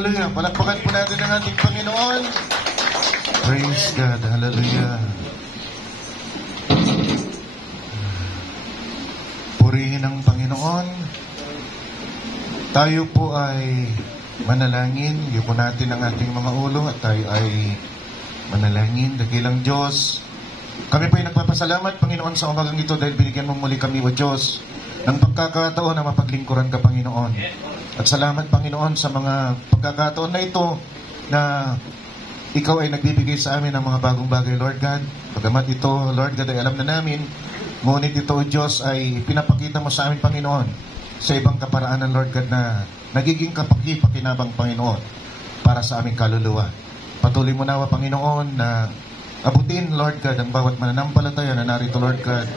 Hallelujah. Palakpakan po natin ang ating Panginoon. Praise God. Hallelujah. Purihin ang Panginoon. Tayo po ay manalangin. Yuko natin ang ating mga ulo at tayo ay manalangin. Dakilang Diyos, kami po ay nagpapasalamat, Panginoon, sa umagang ito dahil binigyan mo muli kami, O Diyos, ng pagkakataon na mapaglingkuran ka, Panginoon. At salamat, Panginoon, sa mga pagkakataon na ito na ikaw ay nagbibigay sa amin ng mga bagong bagay, Lord God. Pagamat ito, Lord God, ay alam na namin, ngunit ito, O Diyos, ay pinapakita mo sa amin, Panginoon, sa ibang kaparaanan, Lord God, na nagiging kapaki-pakinabang, Panginoon, para sa aming kaluluwa. Patuloy mo nawa, Panginoon, na abutin, Lord God, ang bawat mananampalataya na narito, Lord God.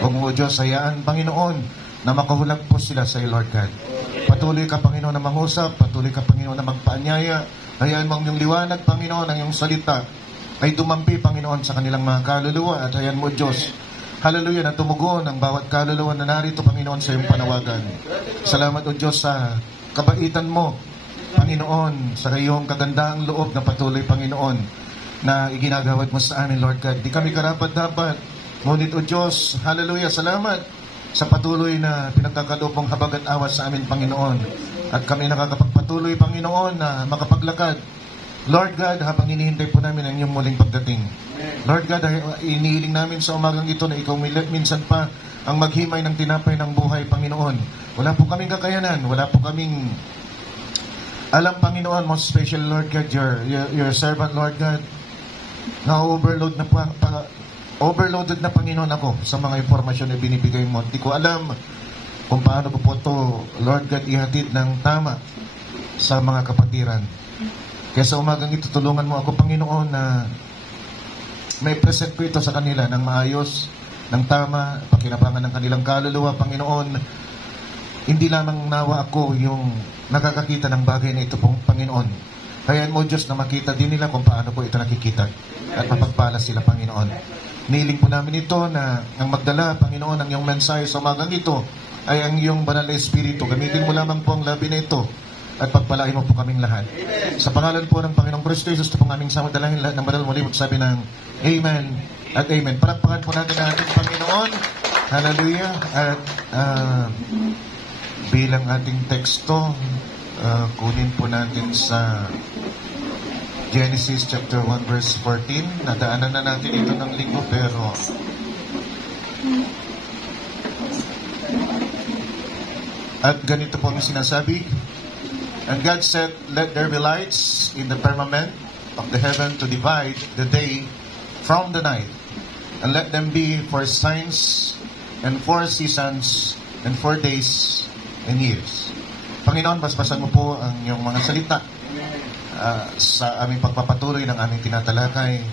Huwag mo, Diyos, hayaan, Panginoon, na makahulag po sila sa iyo, Lord God. Patuloy ka, Panginoon, na mangusap. Patuloy ka, Panginoon, na magpaanyaya. Hayaan mo ang iyong liwanag, Panginoon, ang iyong salita ay dumampi, Panginoon, sa kanilang mga kaluluwa. At hayaan mo, Diyos, hallelujah, na tumugon ang bawat kaluluwa na narito, Panginoon, sa iyong panawagan. Salamat, O Diyos, sa kabaitan mo, Panginoon, sa iyong kagandahang loob na patuloy, Panginoon, na iginagawad mo sa amin, Lord God. Di kami karapat-dapat. Ngunit, O Diyos, hallelujah, salamat sa patuloy na pinagkakaloob mong habag at awas sa amin, Panginoon. At kami nakakapagpatuloy, Panginoon, na makapaglakad, Lord God, habang hinihintay po namin ang iyong muling pagdating. Lord God, inihiling namin sa umagang ito na ikaw minsan pa ang maghimay ng tinapay ng buhay, Panginoon. Wala po kaming kakayanan, wala po kaming alam, Panginoon, most special, Lord God, your servant, Lord God, na-overload na overloaded na, Panginoon, ako sa mga impormasyon na binibigay mo. Hindi ko alam kung paano ko po ito, Lord God, ihatid ng tama sa mga kapatiran. Kaya sa umagang ito, tulungan mo ako, Panginoon, na may present ko ito sa kanila ng maayos, ng tama, pakinabangan ng kanilang kaluluwa, Panginoon. Hindi lamang nawa ako yung nakakakita ng bagay na ito, Panginoon. Hayaan mo, Diyos, na makita din nila kung paano po ito nakikita at mapagpala sila, Panginoon. Niling po namin ito na ang magdala, Panginoon, ang iyong mensahe sa umagang ito ay ang iyong banal na Espiritu. Gamitin mo lamang po ang labi na ito at pagpalain mo po kaming lahat. Sa pangalan po ng Panginoong Kristo Jesus, ito pong aming samadalangin lahat ng banal muli sabi ng Amen at Amen. Palakpakan po natin ang ating Panginoon. Hallelujah. At bilang ating teksto, kunin po natin sa Genesis chapter 1 verse 14. Nadaanan na natin ito ng linggo, pero at ganito po ang sinasabi. And God said, let there be lights in the firmament of the heaven to divide the day from the night, and let them be for signs and for seasons and for days and years. Panginoon, basbasan mo po ang iyong mga salita sa aming pagpapatuloy ng aming tinatalakay.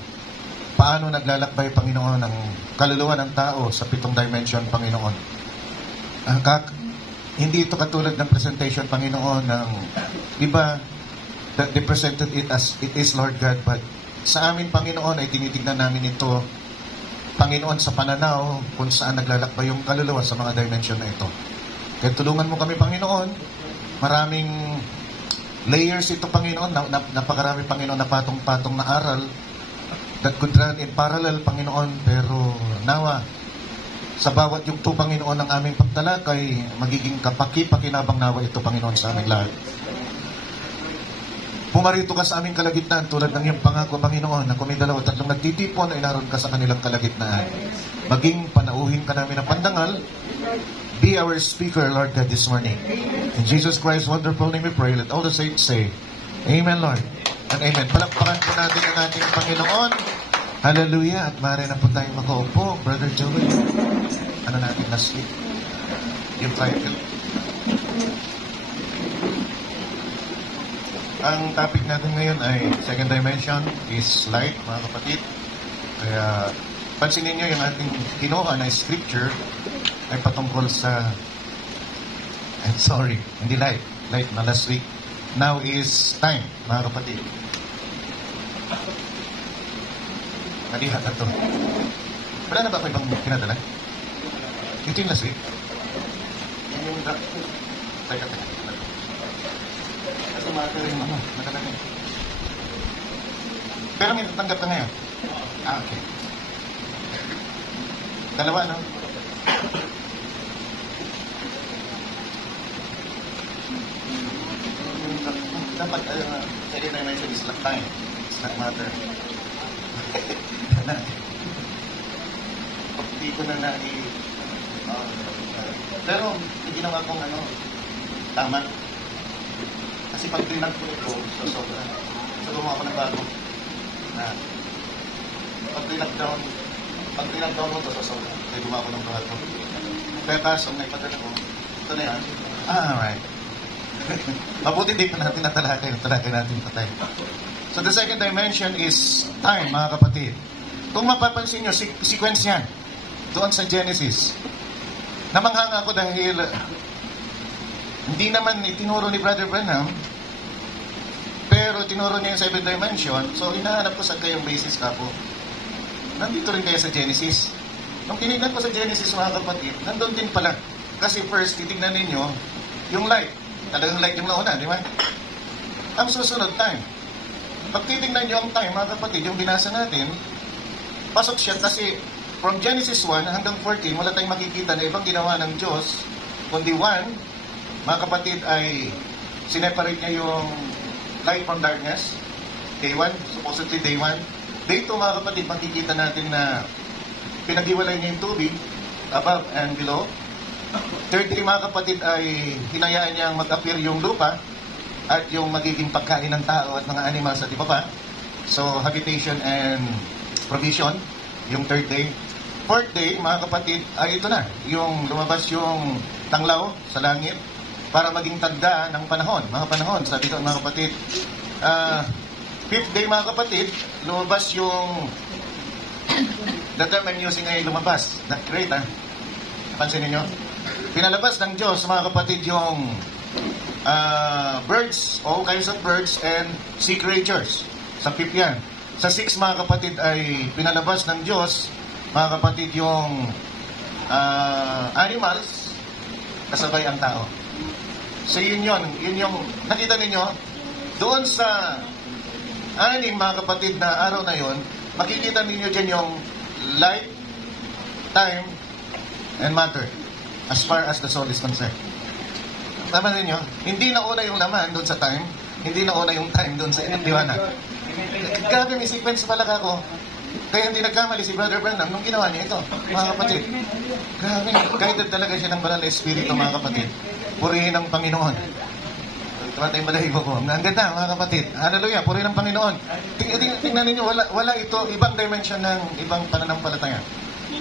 Paano naglalakbay, Panginoon, ang kaluluwa ng tao sa 7 dimension, Panginoon. Hindi ito katulad ng presentation, Panginoon, ng iba that they presented it as it is, Lord God. But sa amin, Panginoon, ay tinitignan namin ito, Panginoon, sa pananaw kung saan naglalakbay yung kaluluwa sa mga dimension na ito. Kaya tulungan mo kami, Panginoon. Maraming layers ito, Panginoon. Napakarami, Panginoon, na patong-patong na aral that could run in parallel, Panginoon. Pero nawa, sa bawat yugto, Panginoon, ng aming pagtalakay, magiging kapaki-pakinabang nawa ito, Panginoon, sa aming lahat. Pumarito ka sa aming kalagitnaan tulad ng iyong pangako, Panginoon, na kung may 2 o 3 nagtitipon ay naroon ka sa kanilang kalagitnaan. Maging panauhin ka namin ng pandangal. Be our speaker, Lord God, this morning. In Jesus Christ's wonderful name we pray. Let all the saints say, Amen, Lord, and Amen. Palakpakan po natin ang ating Panginoon. Hallelujah. At maaari na po tayong makaupo. Brother Joey, ano natin last week? Yung title. Ang topic natin ngayon ay second dimension is light, mga kapatid. Kaya pansinin nyo yung ating kinuha na scripture ay patungkol sa hindi light na last week. Now is time, mga kapatid. Malihat na ito. Wala na ba ako ibang pinadala? Ito yung last week. Teka. sa matter yung nakalagay. Pero may natanggap ka ngayon? Okay. Dalawa, no? Dapat, sige na mention is not time. It's not matter. Hindi ko na pero yung ginawa kong tama. Kasi pag tinag ko ito, sobra. So gumawa ko ng bago. Pag tinag down mo ito, sobra. Kaya gumawa ko ng bago. Kaya kaso, may patala ko. Ito na yan. Alright. Mabuti di pa natin natalakay natin patay. So the second dimension is time, mga kapatid. Kung mapapansin nyo, sequence yan. Doon sa Genesis. Namanghanga ako dahil hindi naman itinuro ni Brother Branham, pero tinuro niya yung 7th dimension. So hinahanap ko sa kayong basis ka po. Nandito rin kayo sa Genesis. Nung tinignan ko sa Genesis, mga kapatid, nandun din pala. Kasi first, titignan ninyo yung light. Talagang light yung nauna, di ba? Ang susunod, time. Pag titignan nyo ang time, mga kapatid, yung binasa natin, pasok siya kasi from Genesis 1 hanggang 14, wala tayong makikita na ibang ginawa ng Diyos, kundi one, mga kapatid, ay sineparate niya yung light from darkness. Day 1, supposedly day 1. Day 2, mga kapatid, makikita natin na pinag-iwalay niya yung tubig, above and below. Third day, mga kapatid, ay hinayaan niyang mag-appear yung lupa at yung magiging pagkain ng tao at mga animals at iba pa. So, habitation and provision, yung third day. Fourth day, mga kapatid, ay ito na, yung lumabas yung tanglaw sa langit para maging tagda ng panahon. Mga panahon, sabi ko mga kapatid. Fifth day, mga kapatid, lumabas yung the term I'm using ay lumabas. Not great, ha? Pansin niyo? Pinalabas ng Diyos, mga kapatid, yung birds, all kinds of birds and sea creatures. Sa fifth yan. Sa sixth, mga kapatid, ay pinalabas ng Diyos, mga kapatid, yung animals kasabay ang tao. So yun yung nakita ninyo doon sa anim, mga kapatid, na araw na yon, makikita ninyo dyan yung light, time, and matter as far as the soul is concerned. Tama ninyo? Hindi nauna yung laman doon sa time, hindi nauna yung time doon sa liwanag. Grabe, may sequence pala ako. Kaya hindi nagkamali si Brother Branham nung ginawa niya ito, mga kapatid. Grabe, guided talaga siya ng banal na espiritu, mga kapatid. Purihin ang Panginoon. Tumatay balahibo ko. Ang ganda, mga kapatid. Hallelujah, purihin ang Panginoon. Tingnan ninyo, wala ito, ibang dimension ng ibang pananampalataya.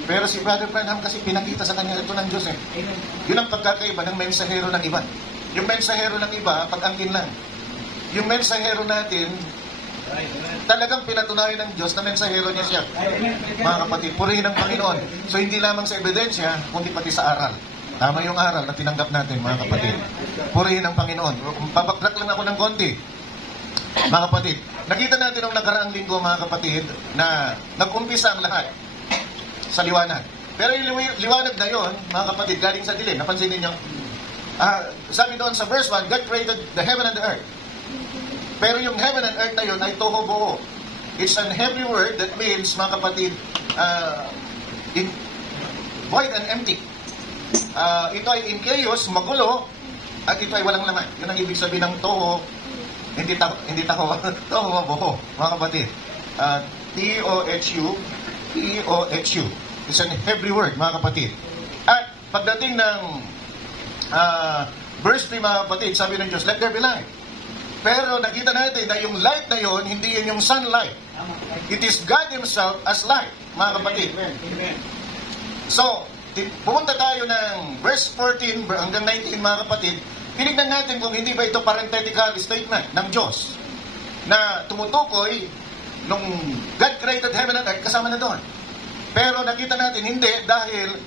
Pero si Brother Branham kasi pinakita sa kanya ito ng Diyos eh. Yun ang pagkakaiba ng mensahero ng iba. Yung mensahero ng iba, pag-angkin lang. Yung mensahero natin, talagang pinatunayan ng Diyos na mensahero niya siya. Mga kapatid, purihin ang Panginoon. So hindi lamang sa ebidensya, kundi pati sa aral. Tama yung aral na tinanggap natin, mga kapatid. Purihin ang Panginoon. Babakrak lang ako ng konti. Mga kapatid, nakita natin nung nakaraang linggo, mga kapatid, na nag-umpisa ang lahat sa liwanag. Pero yung liwanag na yon, mga kapatid, galing sa dilim. Napansin niyo? Sabi doon sa verse 1, God created the heaven and the earth. Pero yung heaven and earth na yun ay tohu-bohu. It's an Hebrew word that means, mga kapatid, void and empty. Ito ay in chaos, magulo, at ito ay walang laman. Yun ang ibig sabihin ng toho, hindi taho, toho-bohu, mga kapatid. T-O-H-U, T-O-H-U. It's an Hebrew word, mga kapatid. At pagdating ng verse 3, mga kapatid, sabi ng Diyos, let there be light. Pero nakita natin na yung light na yon, hindi yun yung sunlight. It is God Himself as light, mga kapatid. So, pumunta tayo ng verse 14 hanggang 19, mga kapatid. Tinignan natin kung hindi ba ito parenthetical statement ng Diyos na tumutukoy nung God created heaven and earth, kasama na doon. Pero nakita natin hindi, dahil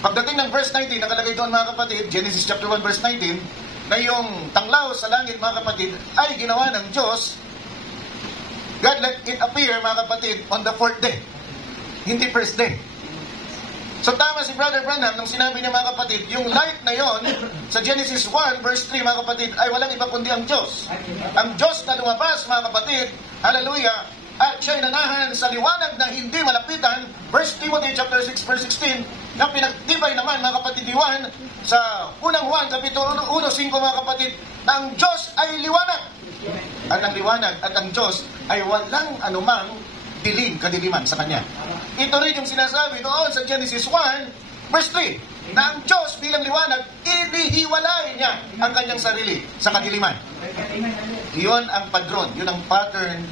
pagdating ng verse 19, nakalagay doon, mga kapatid, Genesis chapter 1 verse 19, na yung tanglaw sa langit, mga kapatid, ay ginawa ng Diyos. God let it appear, mga kapatid, on the fourth day. Hindi first day. So tama si Brother Branham nung sinabi niya mga kapatid, yung light na yon sa Genesis 1 verse 3 mga kapatid ay walang iba kundi ang Diyos. Ang Diyos na lumabas mga kapatid, hallelujah, at siya'y nanahan sa liwanag na hindi malapitan, verse Timothy chapter 6 verse 16, na pinagtibay naman mga kapatid ni Juan sa unang Juan kapitulo 1:5 mga kapatid, na ang Diyos ay liwanag. At ang liwanag at ang Diyos ay walang anumang kadiliman sa Kanya. Ito rin yung sinasabi doon sa Genesis 1, verse 3, na ang Diyos bilang liwanag, inihiwalay niya ang Kanyang sarili sa kadiliman. Iyon ang padron, yun ang pattern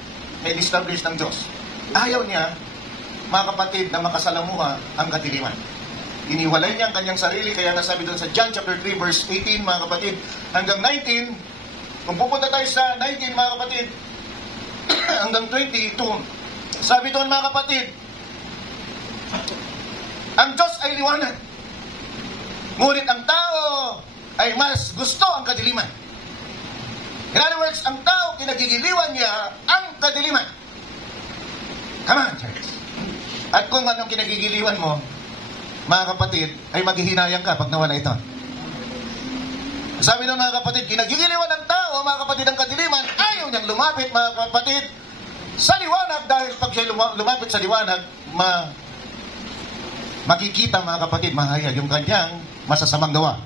na establish ng Diyos. Ayaw niya, mga kapatid, na makasalamuha ang kadiliman. Iniwalay niya ang Kanyang sarili, kaya nasabi doon sa John chapter 3, verse 18, mga kapatid, hanggang 19, kung pupunta tayo sa 19, mga kapatid, hanggang 22, sabi doon mga kapatid, ang Diyos ay liwanag. Ngunit ang tao ay mas gusto ang kadiliman. In other words, ang tao, kinagigiliwan niya ang kadiliman. Come on, church. At kung anong kinagigiliwan mo, mga kapatid, ay maghihinayang ka pag nawala ito. Sabi ng mga kapatid, kinagigiliwan ng tao, mga kapatid, ang kadiliman, ayaw niyang lumapit, mga kapatid, sa liwanag, dahil pag siya lumapit sa liwanag, makikita mga kapatid, mahayag yung kanyang masasamang gawa.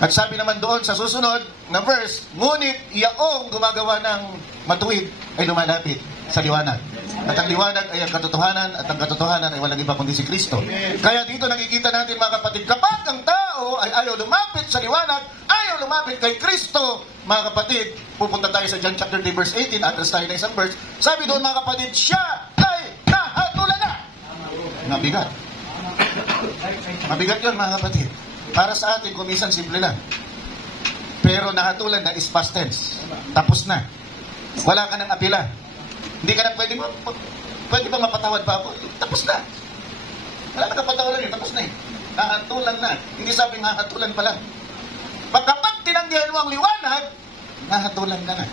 At sabi naman doon sa susunod na verse, ngunit iyaong gumagawa ng matuwid ay lumalapit sa liwanag. At ang liwanag ay ang katotohanan, at ang katotohanan ay walang iba kundi si Kristo. Kaya dito nakikita natin mga kapatid, kapag ang tao ay ayaw lumapit sa liwanag, ayaw lumapit kay Kristo, mga kapatid, pupunta tayo sa John chapter 3 verse 18, atras tayo na isang verse, sabi doon mga kapatid, siya ay nahatulan na. Mabigat. Mabigat yun mga kapatid. Para sa atin, kumisan simple lang. Pero nahatulan na is past tense. Tapos na. Wala ka nang apila. Hindi ka na pwede ba mapatawad pa ako? Tapos na. Wala na kapatawaran yun. Tapos na eh. Nahatulan na. Hindi sabing nahatulan pa lang. Kapag tinanggihan mo ang liwanag, nahatulan ka na.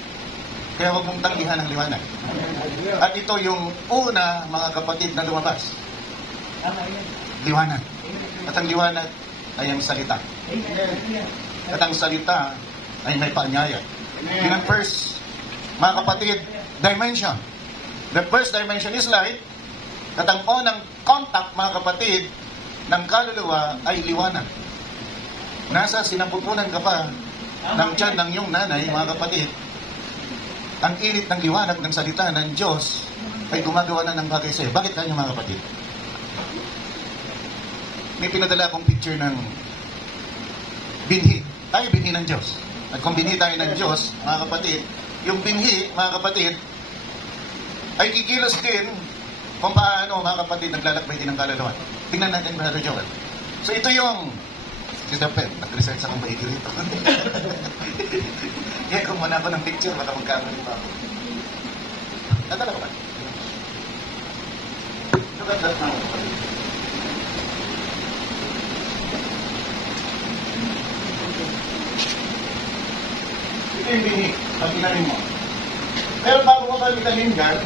Kaya huwag mong tanggihan ang liwanag. At ito yung una, mga kapatid, na lumabas. Liwanag. At ang liwanag ay ang salita. At ang salita ay may paanyaya. Yun ang first, mga kapatid, dimension. The first dimension is light. At ang unang contact, mga kapatid, ng kaluluwa ay liwanag. Nasa sinapupunan ka pa ng tiyan ng iyong nanay, mga kapatid, ang init ng liwanag ng salita ng Diyos ay gumagawa na ng bagay sa'yo. Bakit kanya, mga kapatid? May pinadala akong picture ng binhi. Tayo binhi ng Diyos. At kung binhi tayo ng Diyos, mga kapatid, yung binhi, mga kapatid, ay kikilos din kung paano, mga kapatid, naglalakbay din ng kaluluwa. Tingnan natin, Brother Joel. So ito yung si Dapet, nag-research akong maigi rito. Kaya kung muna ako ng picture, baka magkamali pa ako. Nadala ko ba? Look at that now. Ito yung bini, pag inanin mo. Pero bago mo pa vitamin yan,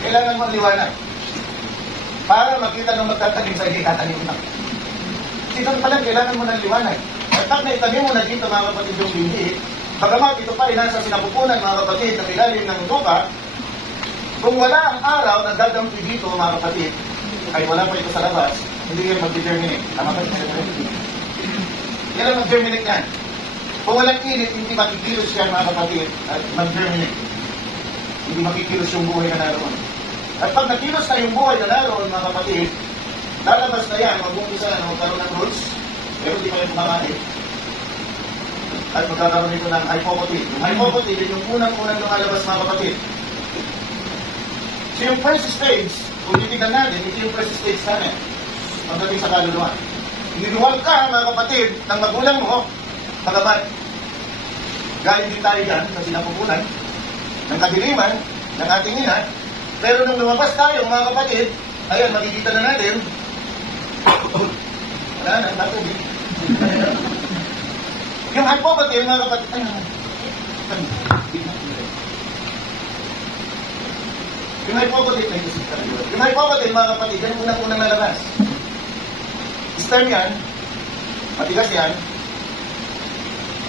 kailangan mo liwanag. Para makita nung magtatanim sa ikatanim mo. Dito pa lang, kailangan mo ng liwanag. At pag naitanim mo na dito, mga kapatid, yung bini, bagamat ito pa ay nasa sinapupunan, mga kapatid, ng ilalim ng lupa, kung wala ang araw na dadampi dito, mga kapatid, ay wala pa ito sa labas, hindi yan mag-germinate. Tama ba? Yan ang mag-germinate yan. Kung walang init, hindi makikilos yan, mga kapatid, at mag-germinate. Hindi makikilos yung buhay na naroon. At pag nakilos na yung buhay na naroon, mga kapatid, lalabas na yan, mag-umpisa na magkaroon ng roots, pero hindi pa yung kumakain. At magkakaroon ito ng hypocotyl. Yung hypocotyl, yun yung unang-unang lumalabas, mga kapatid. So yung first stage, kung titignan natin, ito yung first stage natin. Pagdating sa kaluluwa. Niluwag ka, mga kapatid, ng magulang mo, pagamat. Galing din tayo dyan sa sinapupunan, ng kadiliman, ng ating ina. Pero nung lumabas tayo, mga kapatid, ayan, makikita na natin, wala na, natubig. Yung hypocotyl, mga kapatid, yung hypocotyl, mga kapatid, yan unang-unang nalabas. time yan, matigas yan,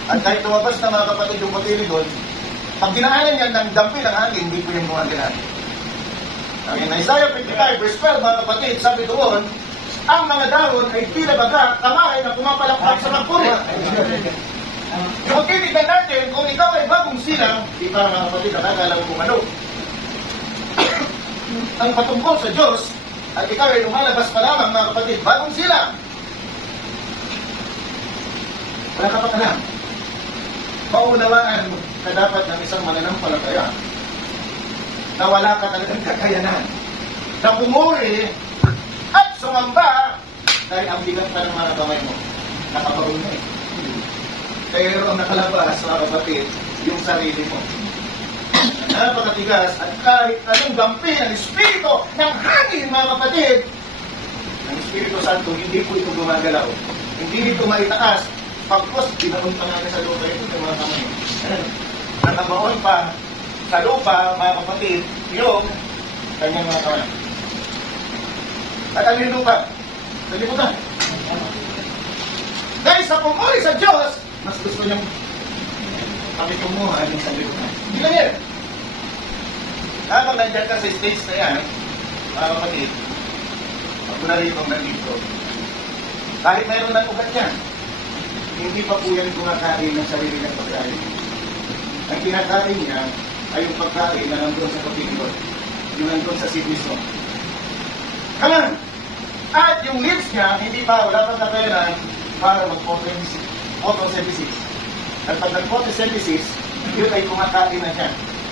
at kahit lumabas na mga kapatid yung kutili doon, pag dinaanan yan ng dampi ng hangin, hindi po yung gumagana. In Isaiah 55, verse 12, mga kapatid, sabi doon, ang mga dahon ay tila baga, kamay na pumapalakpak sa magpuri. Kung titignan natin, kung ikaw ay bagong silang, di pa mga kapatid, nakakala mo kung ano. Ang patungkol sa Diyos, at ikaw ay lumalabas pa lamang, mga kapatid, bagong silang. Wala ka pa alam. Maunawaan na dapat ng isang mananampalataya na wala ka talagang kakayanan. Na pumuri at sumamba dahil ang bigat pa ng mga kamay mo. Nakabaon na eh. Pero ang nakalabas, mga kapatid, yung sarili mo. Napakatigas at kahit anong dampi ng Espiritu ng hangin, mga kapatid, ang Espiritu Santo, hindi po ito gumagalaw. Hindi ito maitaas. Pagkos, binaon pa namin sa lupa ito ng mga kamay. Nakabaon pa sa lupa, mga kapatid, yung kanyang mga kamay. At ang yung lupa, sa liputan. Dahil sa pumuli sa Diyos, mas gusto niyang kami kumuha ng sa liputan. Hindi na yan. Habang nandiyan ka sa stage na yan, mga kapatid, ako na rin itong nandito. Kahit mayroon ng ugat yan, hindi pa po yan kumakain ng sarili ng pagkain. Ang kinakain niya ay yung pagkain na nandun sa kapitid, yung nandun sa sibisong. Come on! At yung lips niya, hindi pa, wala pang kakayanan para mag-photosynthesis. At pag nag-photosynthesis, yun ay kumakain na siya.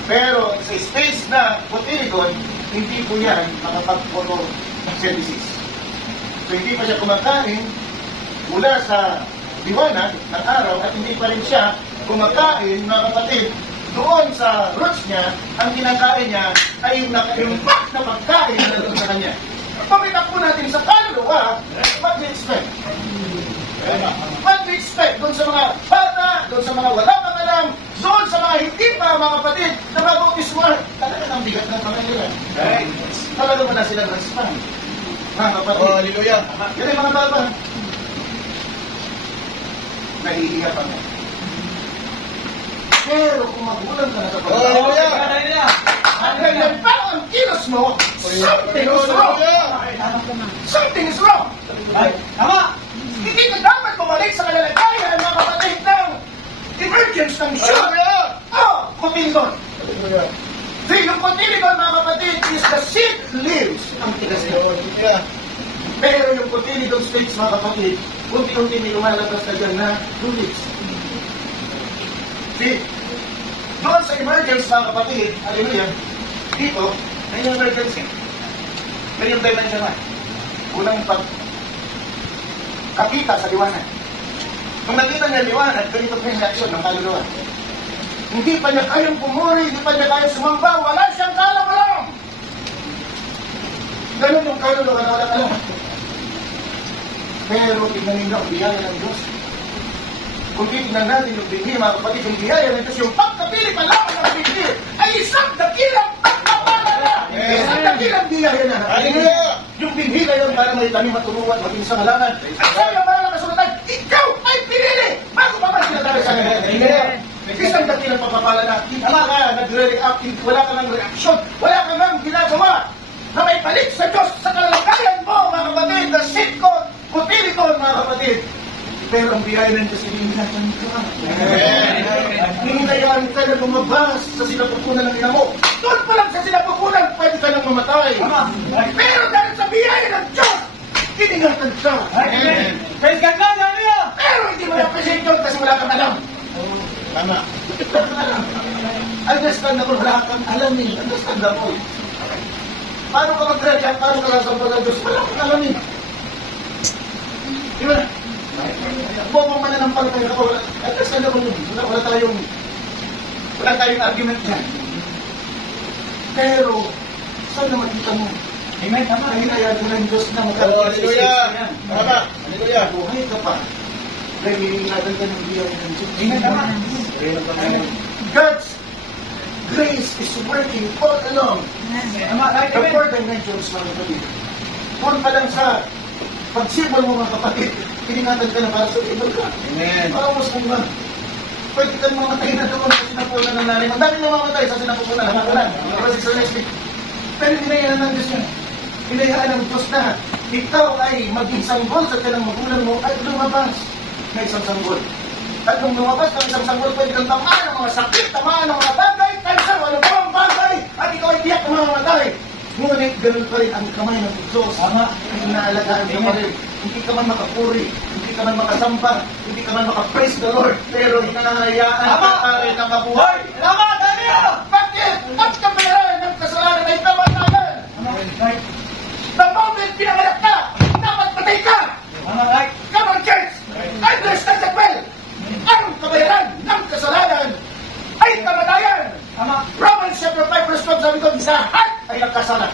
Pero sa space na putiligon, hindi po yan makapag-photosynthesis. So hindi pa siya kumakain mula sa liwanag ng araw at hindi pa rin siya kumakain, mga kapatid, doon sa roots niya, ang kinakain niya ay yung nakaimpact na pagkain na doon sa kanya. Pagkita po natin sa kaluluwa, what do you expect? What do you expect? Doon sa mga bata, doon sa mga wala pang alam, doon sa mga hindi pa, mga kapatid, na mag-bautismuhan, talaga ang bigat ng pangailan. Talaga mo na sila respond. Mga kapatid. Oh, hallelujah. Yan ay mga bata. Nahihiya pa mo. Pero kung magulang ka na sa pagkakas, at ganyan pa ang kilos mo, something is wrong. Something is wrong. Tama. Hindi ka dapat bumalik sa kalalagayan, mga kapatid, ng emergence ng siya. Kutiligon. Yung kutiligon, mga kapatid, is the seed leaves ang tigas niya. Pero yung kutiligon stage, mga kapatid, unti-unti may lumalabas na dyan na tulips. See? Doon sa emergence, mga kapatid, hallelujah, dito, may emergency. May yung dimension na. Unang pagkakita sa liwanag. Kung nakita niya liwanag, ganito pa yung reaksyon ng kaluluwa. Hindi pa niya kayang pumuri, hindi pa niya kayang sumamba, wala siyang kalam-alam. Ganun yung kaluluwa na wala alam. Pero tignan ninyo ang biyaya ng Diyos. Kung tignan natin yung binhi, mga kapatid, yung biyaya ng Diyos, yung pagkapili pa lang ng binhi, ay isang dakilang pagpapalala. Isang dakilang biyaya na. Yung binhi na yun, para may tanim at turuan, maging sa halangan. At sa'yo yung mga kasulatan, ikaw ay pinili bago pa man sinatari sa kanila. Isang dakilang pagpapalala. Wala ka nagre-react, wala ka ng reaksyon, wala ka ng ginagawa na may balik sa Diyos sa kalagayan mo, mga kapatid, na sitko, kutiligon, mga kapatid. Pero ang biyaya ng Diyos, hinihinayan ka. Hinihinayan ka na lumabas sa sinapupunan ng ina mo. Doon pa lang sa sinapupunan, pwede ka nang mamatay. Pero dahil sa biyaya ng Diyos, hinihinayan ka. Praise God, hallelujah! Pero hindi mo na-appreciate yun kasi wala kang alam. Tama. Understand ako, wala kang alam eh. Understand ako eh. Paano ka mag-react? Paano ka nasampal ng Diyos? Wala kang alam eh. Di ba? Bumang mananampalataya ka. Understand ako yun. Wala tayong argument dyan. Pero, saan na makita mo? Amen, tama. Hinayaan mo ng Diyos na magkakaroon sa isip yan. Tama. Hallelujah. Buhay ka pa. Dahil hinihingatan ka ng biyaya ng Diyos. Amen, tama. God's grace is working all along. The four dimensions, mga kapatid. Doon pa lang sa Pag-sibol mo mga kapatid, piningatan ka na para sa ibal ka. Amen. Parawas mo ba? Pwede ka mamatay na doon sa sinapunan ng nanay. Ang dami na mamatay sa sinapunan ng nanay. Diba si Sir Leslie? Pero hinayaan ng Diyos niya. Hinayaan ng Diyos na ikaw ay maging sanggol sa kanang magulang mo at lumabas na isang sanggol. At nung lumabas ng isang sanggol, pwede kang tamaan ng mga sakit, tamaan ng mga bagay, kansa, wala ba ang bagay, at ikaw ay tiyak na mamamatay. Ngunit ganun pa rin ang kamay ng Diyos. Ay inaalagaan ka pa rin. Hindi ka man makapuri, hindi ka man makasamba, hindi ka man makapraise the Lord, pero hinahayaan ka pa rin na mabuhay. Tama, Daniel! Bakit? At kapirahan ng kasalanan ay kamatayan. The moment pinanganak ka, dapat patay ka. Come on, church! Understand that well! Ang kabayaran ng kasalanan ay kamatayan. Romans chapter 5 verse 12 sabi ko, lahat ay nagkasala.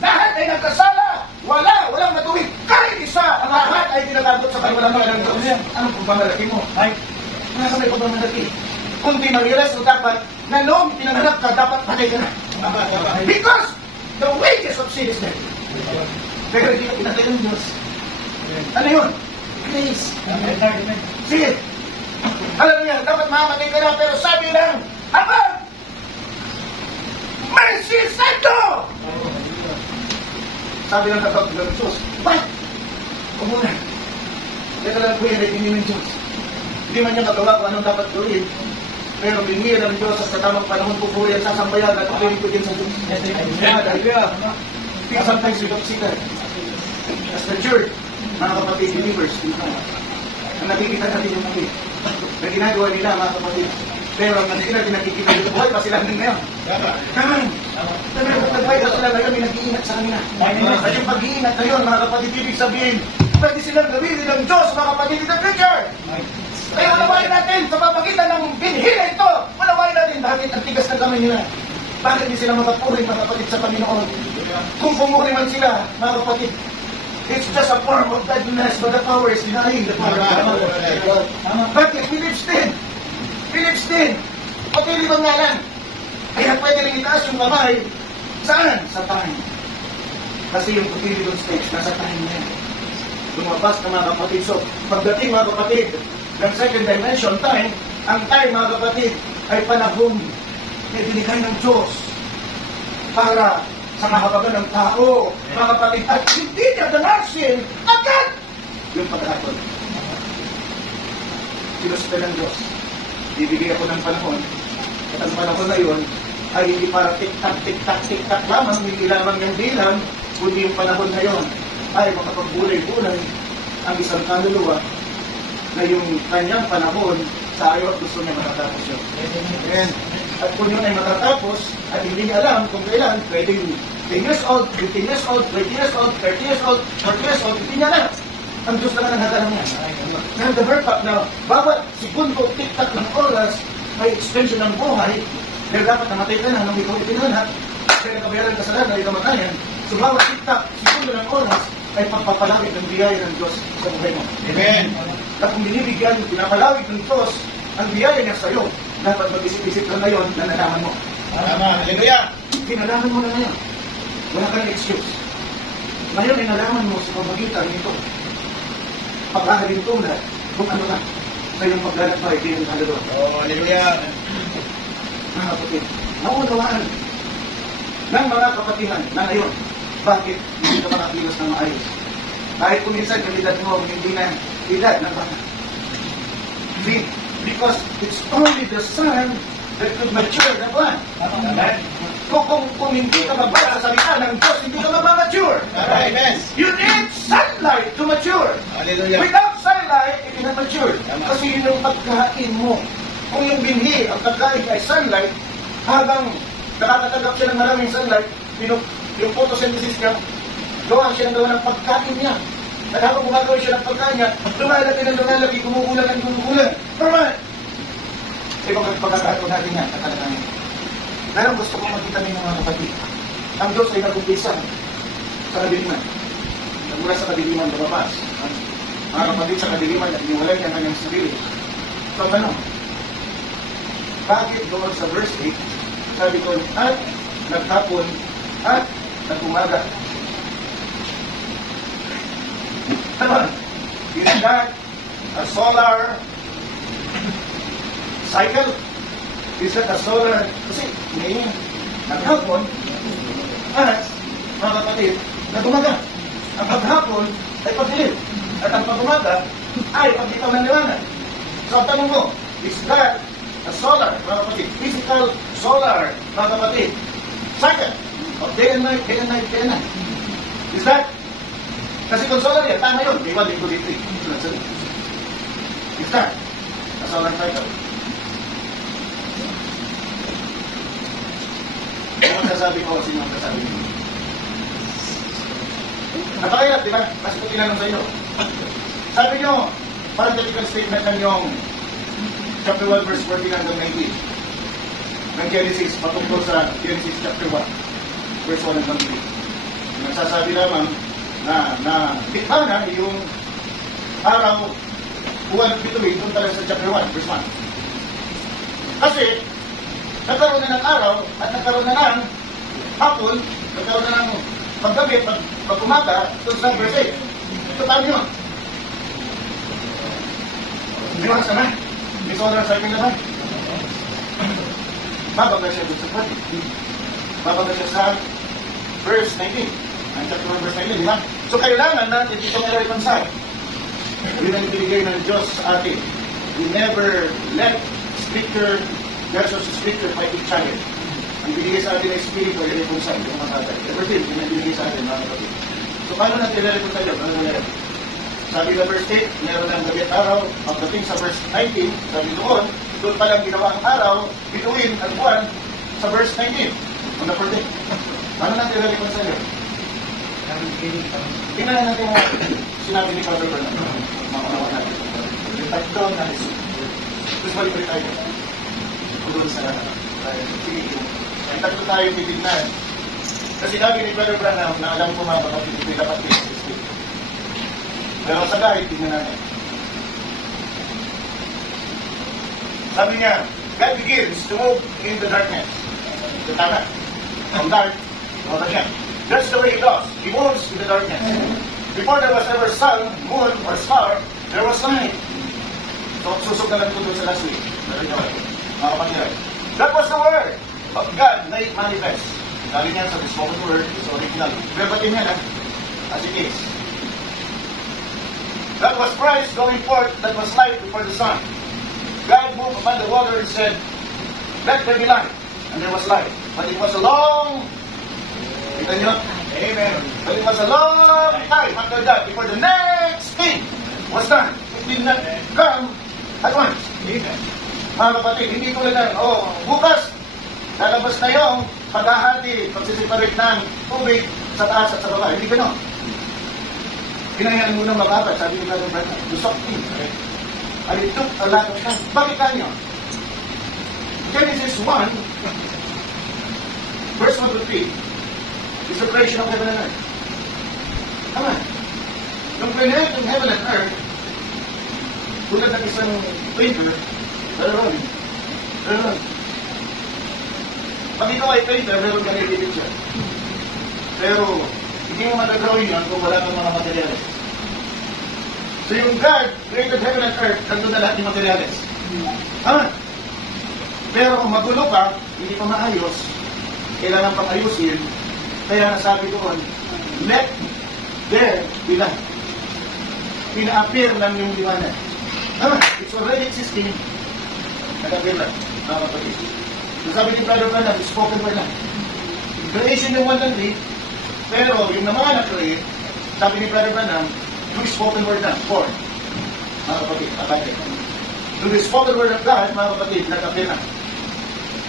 Lahat ay nagkasala. Walang matuwid. Kahit isa, ang lahat ay tinatagod sa kanilang ng Diyos. Anong pagmamalaki mo? Ano sa may pagmamalaki? Kung pinag-realize mo dapat na noong pinanganak ka, dapat patay ka na. Because the wages of sin is death. Pero hindi ka pinatay ng Diyos. Ano yun? Grace. Sige. Alam niya, dapat mamamatay ka na, pero sabi lang, habang mercy santo! Sabi lang kapag ng Diyos, ba't? O muna. Kaya lang po yan ay hindi ng Diyos. Hindi man niya magawa kung anong dapat gawin, pero binigyan ng Diyos sa tamang panahon pupuri at sasambayan at pupuri ko din sa Diyos. Sometimes we don't see that. As the church, mga kapatid, believers, ang nakikita natin yung mga na ginagawa nila, mga kapatid. Pero ang hindi natin nakikita yung buhay pa sila ngayon. Naman! Nagbuhay pa sila ngayon, may nag-iingat sa kanila. At yung pag-iingat na yun, mga kapatid, ibig sabihin, pwede silang gawin ng Diyos, mga kapatid, in the future. Kaya unawain natin, sa pamagitan ng binhi na ito, unawain natin, bakit ang tigas ng kamay nila? Bakit hindi sila mapapuri, mga kapatid, sa Panginoon? Kung pumuri man sila, mga kapatid, it's just a form of godliness, but the power is denying the power of God. Bakit? Phillips din. Pagpili bang nga lang. Kaya pwede rin itaas yung kamay. Saan? Sa time. Kasi yung pagpili doon stage, nasa time niya. Lumabas na mga kapatid. So, pagdating mga kapatid, ng second dimension time, ang time mga kapatid, ay panahon na binigay ng Diyos para sa kahabagan ng tao, mga kapatid, at hindi niya danasin agad yung pag-aakot. Sinusta ng Diyos. Bibigay ako ng panahon. At ang panahon na yun ay hindi para tik-tak lamang, hindi lamang yung bilang, kundi yung panahon na yun ay makapagbulay-bulay ang isang kaluluwa na yung kanyang panahon sa ayaw at gusto niya matatapos yun. Amen. At kung yun ay matatapos at hindi niya alam kung kailan, pwedeng 10 years old, 15 years old, 20 years old, 30 years old, 40 years old, hindi niya alam. Ang Diyos naman ang hatalang niya. Kaya the very fact na bawat segundo, tik-tak ng oras ay extension ng buhay, dahil dapat namatay ka na nung ikaw ipinangat, kaya nakabayaran ka sa lahat na ikamatayan, so bawat tik-tak, segundo ng oras, ay pagpapalawig ng biyaya ng Diyos sa buhay mo. Amen. At kung binibigyan, pinapalawig ng Diyos ang biyaya niya sa iyo, dapat mag-isip-isip ka ngayon na nalaman mo. Tama. Hallelujah. Kinalaman mo na ngayon. Wala kang excuse. Ngayon ay nalaman mo sa pamagitan nito. Pag-ahalin tulad kung ano na sa iyong paglalakbay din ang kaluluwa. Oh, hallelujah. Mga kapatid, naunawaan ng mga kapatihan na ngayon, bakit hindi ka makakilos ng maayos? Kahit kung minsan yung edad mo, hindi na edad na baka. Because it's only the Son that could mature the one. Kung hindi ka magbasa sa salita ng Diyos, hindi ka mature. Amen. You need sunlight to mature. Hallelujah. Without sunlight, it cannot mature. Kasi yun yung pagkain mo. Kung yung binhi, ang pagkain ay sunlight, habang nakakatanggap siya ng maraming sunlight, yung photosynthesis niya, gawa siya ng pagkain niya. At habang gumagawa siya ng pagkain niya, lumalaki, gumugulang. Pero ibang pagkakaroon natin yan, katalakanin. Pero gusto kong makita ninyo mga kapatid. Ang Diyos ay nag-umpisa sa kadiliman. Mula sa kadiliman lumabas. Mga kapatid sa kadiliman, iniwalay niya kanyang sarili. So, ano? Bakit doon sa verse 8, sabi ko, at naghapon, at nag-umaga. Naman, is that a solar cycle? Is that a solar... Kasi ngayon, naghapon, at mga kapatid, nagumaga. Ang paghapon ay pagdilim. At ang pagumaga ay pagbitaw ng liwanag. So ang tanong mo, is that a solar, mga kapatid, physical solar, mga kapatid, cycle of day and night, day and night, day and night? Is that? Kasi kung solar yan, tama yun. Di ba, linggo dito. Is that a solar cycle? Ano sasabi ko? Sino ang sasabi niyo? Napakahirap, di ba? Kasi kung tinanong sa inyo. Sabi nyo, parenthetical statement ng yung chapter 1 verse 14 hanggang 19 ng Genesis, patungkol sa Genesis chapter 1 verse 1 hanggang 3. Nagsasabi lamang na bitha na yung araw buwan at bituin doon talaga sa chapter 1 verse 1. Kasi nagkaroon na ng araw at nagkaroon na ng hapon, nagkaroon na ng paggabi, pag-umaga, doon sa verse 8. Ito paano yun? Hindi mo kasama? May solar cycle naman. Bababa siya doon sa 20. Bababa siya sa verse 19. Ang chapter 1 verse 19, di ba? So kailangan natin itong i-reconcile. Yun ang ibigay ng Diyos sa atin. We never let Scripture versus Scripture fight each other. Ang binigay sa atin ay Espiritu ay i-reconcile. Yung masatay. Ever since, yun ang binigay sa atin, mga kapatid. So paano natin i-reconcile yun? Ano na sabi na verse 8, meron ng gabi at araw. Pagdating sa verse 19, sabi doon palang ginawa ang araw, bituin at buwan sa verse 19. Ano for day? Paano natin i-reconcile yun? Tingnan natin yung sinabi ni Father Bernard. Makalawa natin. Reflect doon na is. Tapos balik tayo. Doon sa sige. Ay tatlo tayo titignan. Kasi sabi ni Father Bernard na alam ko mga kapatid, ito'y dapat titignan. Pero sa guide, tingnan natin. Sabi niya, God begins to move in the darkness. Ito tama. From dark, wala siya. That's the way He does. He moves in the darkness. Before there was ever sun, moon, or star, there was light. So, susok na lang ito doon sa last week. Mga kapatid. That was the word of God made manifest. Sabi niya sa spoken word, is original. Verbatim niya na, as it is. That was Christ going forth, that was light before the sun. God moved upon the water and said, let there be light. And there was light. But it was a long... Kita nyo? Amen. But it was a long time after that before the next thing was done. It did not come at once. Amen. Mga kapatid, hindi tulad ng, bukas, lalabas na yung paghahati, pagsisiparate ng tubig sa taas at sa baba. Hindi gano'n. Pinahayaan mo ng mababat, sabi ni Brother Bernard, do something. And it took a lot of time. Bakit kanyo? Genesis 1, verse 1 to 3, is the creation of heaven and earth. Tama. Nung create ng heaven and earth, tulad ng isang painter, meron. Pag ikaw ay painter, meron ka na picture. Pero, hindi mo mag-drawing yan kung wala kang mga materials. So yung God created heaven and earth, nandun na lahat ng materials. Pero kung magulo ka, hindi pa maayos, kailangan pang ayusin, kaya nasabi doon, let there be light. Pina-appear lang yung liwanag. It's already existing. Nag-appear lang. So sabi ni Brother Bernard, spoken word lang. Creation yung one and pero yung naman na-create, sabi ni Brother Branham, yung spoken word na, for, mga kapatid, kapatid. Yung spoken word of God, mga kapatid, nag-appear na.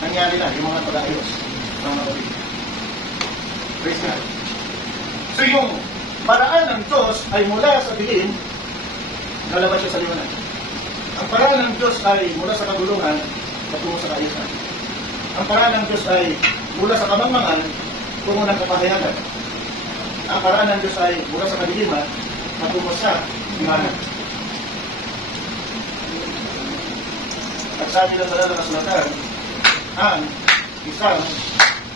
Nangyari na, yung mga pag-ayos, mga kapatid. Praise God. So yung paraan ng Diyos ay mula sa dilim, nalabas siya sa liwanag. Ang paraan ng Diyos ay mula sa kagulungan, patungo sa kaayusan. Ang paraan ng Diyos ay mula sa kamangmangan, tungo ng kapahayagan. Ang paraan ng Diyos ay mula sa kadiliman, patungo sa liwanag. At sabi ng banal na kasulatan, ang isang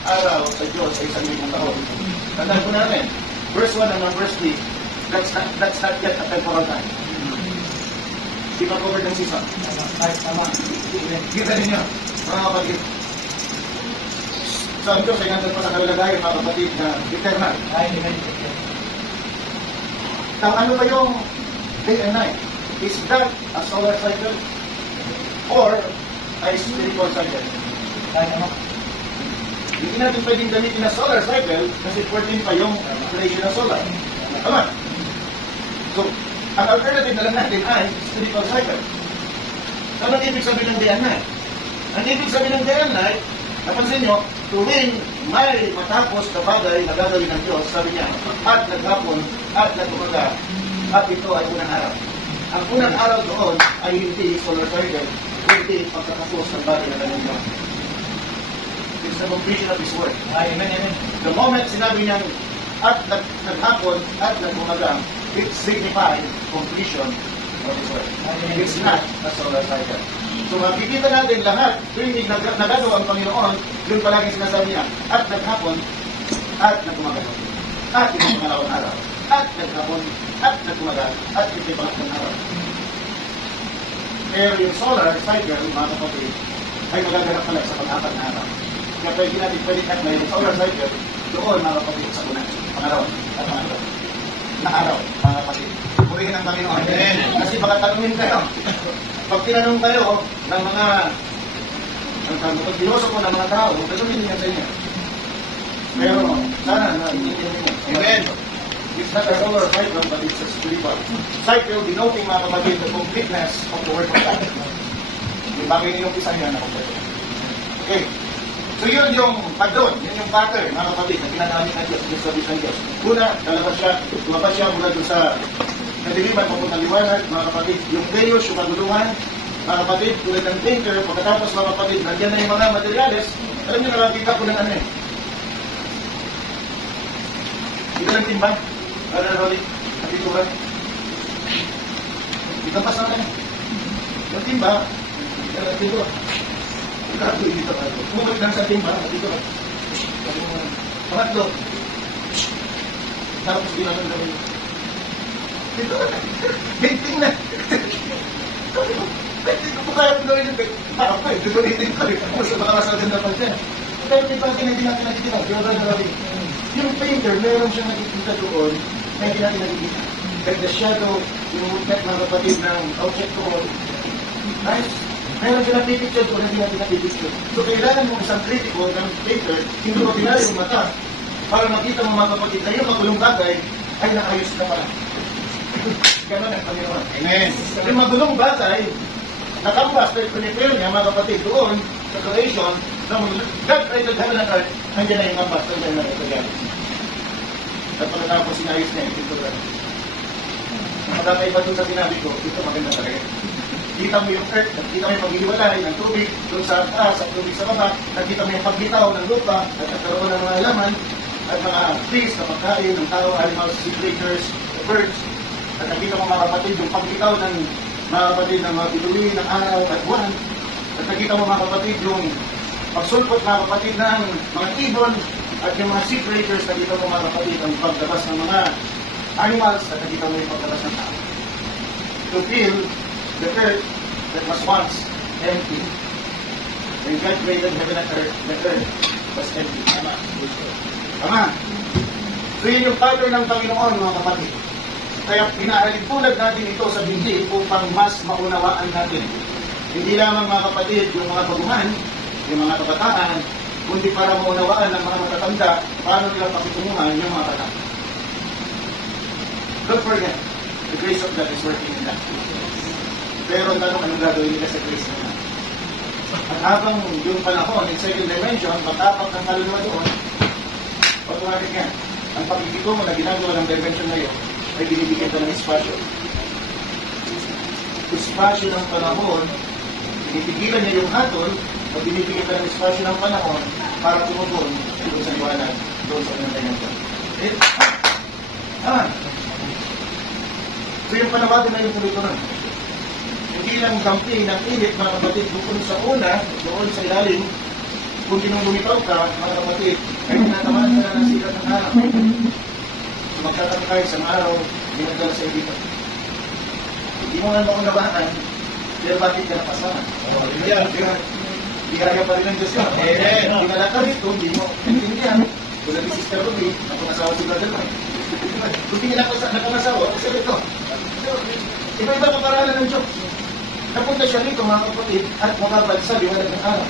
araw sa Diyos ay 1,000 taon. Tandaan po natin, verse 1 hanggang verse 3, that's not yet a temporal time. Di pa covered ng season. Tama. Kita ninyo, mga kapatid. So, ang Diyos ay nandun pa sa kalagayan, mga kapatid, na eternal. Now, ano ba yung day and night? Is that a solar cycle? Or a spiritual cycle? Hindi natin pwedeng gamitin na solar cycle kasi 14 pa yung creation ng solar. Tama? So, ang alternative na lang natin ay spiritual cycle. Ano ang ibig sabihin ng day and night? Ang ibig sabihin ng day and night, napansin nyo, tuwing may matapos na bagay na gagawin ng Diyos, sabi niya, at naghapon, at nagpumaga, at ito ay unang araw. Ang unang araw doon ay hindi solar cycle, hindi pagkakapos ng bagay na gagawin Diyos. It's the completion of His word. Amen, amen. The moment sinabi niyang at naghapon at nagbumaga, it signifies completion of His word. It's not a solar cycle. So makikita natin lahat, tuwing nagagawa ang Panginoon, yun palagi sinasabi niya, at naghapon, at nagbumaga. At ito ang pangalawang araw. At naghapon, at nagbumaga, at ito ang pangalawang araw. Pero yung solar cycle, mga kapatid, ay magaganap pala sa pang-apat na araw. Kaya pwede natin at may solar cycle doon, mga kapatid, sa unang pangaraw at pangaraw. Na araw, mga kapatid. Purihin ang Panginoon. Kasi baka tanungin kayo. Pag tinanong kayo ng mga pag binuso ko ng mga tao, tanungin niya sa inyo. Pero sana na intindihan niyo. Amen. It's not a solar cycle, but it's a spiritual cycle denoting, mga kapatid, the completeness of the Word of God. Yung bagay ninyong isa yan na kompleto. Okay. So yun yung padron, yun yung pattern, mga kapatid, na ginagamit ng Diyos, yung service ng Diyos. Una, lumabas siya mula doon sa kadiliman, papuntang liwanag, mga kapatid. Yung Deus, yung kaguluhan, mga kapatid, tulad ng painter, pagkatapos, mga kapatid, nandiyan na yung mga materials. Alam nyo, nakakita ko ng ano eh. Dito ng timba, para Rolly, nakituran. Itampas naman eh. Yung timba, dito. Dito ka. Bumalik lang sa timba, dito ka. Pangatlo. Tapos ginanong kami. Dito ka. Gating na. Dito ko kaya pinawin yung parang pa eh. Dito ulitin ko eh. Mas makakasagan na pa siya. Pero di ba hindi natin nakikita? Yung painter, meron siyang nakikita doon na hindi natin nakikita. Like the shadow, yung movement, mga kapatid ng object doon. Nice. Meron siya napipicture doon, hindi natin napipicture. So kailangan mo isang critical ng painter, hindi mo tinalo yung mata para makita mo, mga kapatid, na yung magulong bagay ay naayos na pala. Ganon ang Panginoon. Amen. Yung magulong bagay, nakampas, pero pinipil niya, mga kapatid, doon sa creation, God created heaven and earth, nandiyan na yung kampas, nandiyan na yung kagaya. At pagkatapos sinayos niya, ito ba? Nakatapay pa doon sa sinabi ko, ito maganda talaga. Kita mo yung earth, nakita mo yung paghihiwalay ng tubig, doon sa taas, at tubig sa baba, nakita mo yung pagbitaw ng lupa, at nagkaroon ng mga laman, at mga trees na pagkain ng tao, animals, sea creatures, birds, at nakita mo, mga kapatid, yung pagbitaw ng mga kapatid ng mga bituin, ng araw at buwan, at nakita mo, mga kapatid, yung pagsulpot, mga kapatid, ng mga ibon, at yung mga sea creatures, nakita mo, mga kapatid, ang paglabas ng mga animals, at nakita mo yung paglabas ng tao. To feel the earth that was once empty. When God created heaven and earth, the earth was empty. Tama. Tama. So yun yung pattern ng Panginoon, mga kapatid. Kaya pinaalitulag natin ito sa bindi upang mas maunawaan natin. Hindi lamang, mga kapatid, yung mga baguhan, yung mga kabataan, kundi para maunawaan ng mga matatanda paano nila pakitunguhan yung mga bata. Don't forget, the grace of God is working in that. Pero tanong, anong gagawin nila sa grace na yan? At habang yung panahon, in second dimension, matapak ng kaluluwa doon, automatic yan. Ang pagkikitungo na ginagawa ng dimension na yun, ay binibigyan ka ng espasyo. Espasyo ng panahon, pinipigilan niya yung hatol, o binibigyan ka ng espasyo ng panahon para tumugon doon sa liwanag, doon sa unang dimension. So yung panawagan na yung pulito nun. Hindi lang dampi ng init, mga kapatid, bukod sa una, doon sa ilalim, kung lumitaw ka, mga kapatid, ay tinatamaan ka na ng sikat ng araw. So magtatang kayo sa araw, Ginagdala sa ibig. Hindi mo nga maunawaan, pero bakit ka napasama? Hindi kaya pa rin ang Diyos yun. Hindi ka laka rito, hindi mo intindihan. Tulad ni Sister Ruby, napangasawa si Brother Mike. Kung hindi napangasawa, kasi ito. Iba-iba ang paralan ng Diyos. Napunta siya rito, mga kapatid, at makabad sa liwanag ng araw.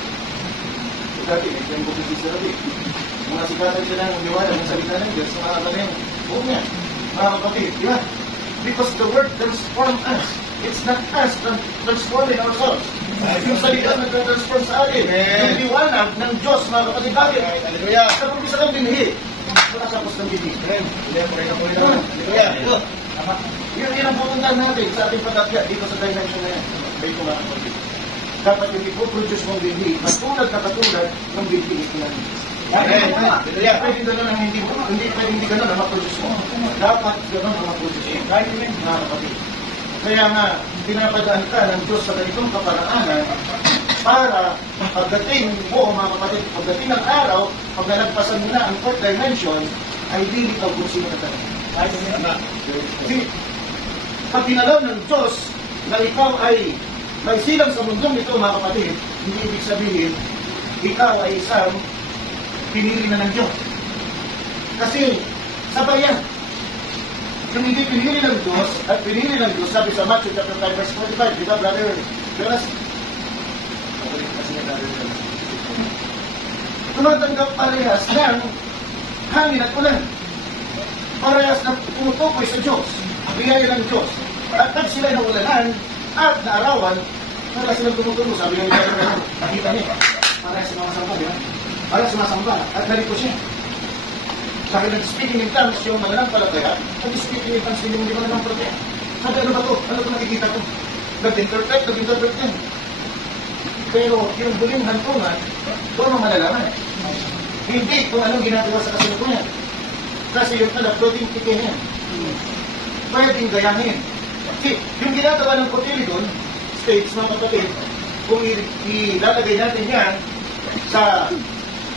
Dati, nagyan ko si Sister Ruby. Mga sikatan siya ng liwanag ng salita ng Diyos, mga kapatid yung buong niya. Mga kapatid, di ba? Because the word transforms us. It's not us transforming ourselves. Yung salita nag-transform sa atin. Yung liwanag ng Diyos, mga kapatid, bakit? Hallelujah! Sa pag-isa ng binhi. Wala sa pos ng binhi. Hallelujah! Yun ang pupuntahan natin sa ating patatya dito sa dimension na yan. Ito mga kapatid. Dapat yung ipoproduce mong binhi, matulad na katulad ng binhi ito lang. Pwede gano'n ang hindi gano'n ang maproduce mo. Dapat gano'n ang maproduce mo. Kahit yun mga kapatid. Kaya nga, pinapadaan ka ng Diyos sa ganitong kaparaanan para pagdating mo, mga kapatid, pagdating ng araw, pag nalagpasan mo na ang fourth dimension, ay di ikaw kung sino ka talaga. Pag pinalaw ng Diyos na ikaw ay may silang sa mundong ito, mga kapatid, hindi ibig sabihin, ikaw ay isang pinili na ng Diyos. Kasi, sabay yan. Kung hindi pinili ng Diyos, at pinili ng Diyos, sabi sa Matthew chapter 5, verse 45, di ba, Brother Jonas? Tumatanggap parehas ng hangin at ulan. Parehas na tumutukoy sa Diyos, biyaya ng Diyos. At pag sila naulanan at naarawan, wala silang tumutulo. Sabi ng Brother, nakita niya, parehas sumasamba, di ba? Parehas sumasamba, at narito siya. Sabi nag-speaking in tongues yung mananampalataya, nag-speaking in tongues yung hindi mananampalataya. Sabi, ano ba ito? Ano ito nakikita ko? Nag-interpret yan. Pero yung huling hantungan, doon ang malalaman. Hindi kung anong ginagawa sa kasalukuyan. Kasi yung pala, pwedeng tikihin. Pwedeng gayahin. See, yung ginagawa ng Cotyledon States, mga kapatid, kung ilalagay natin yan sa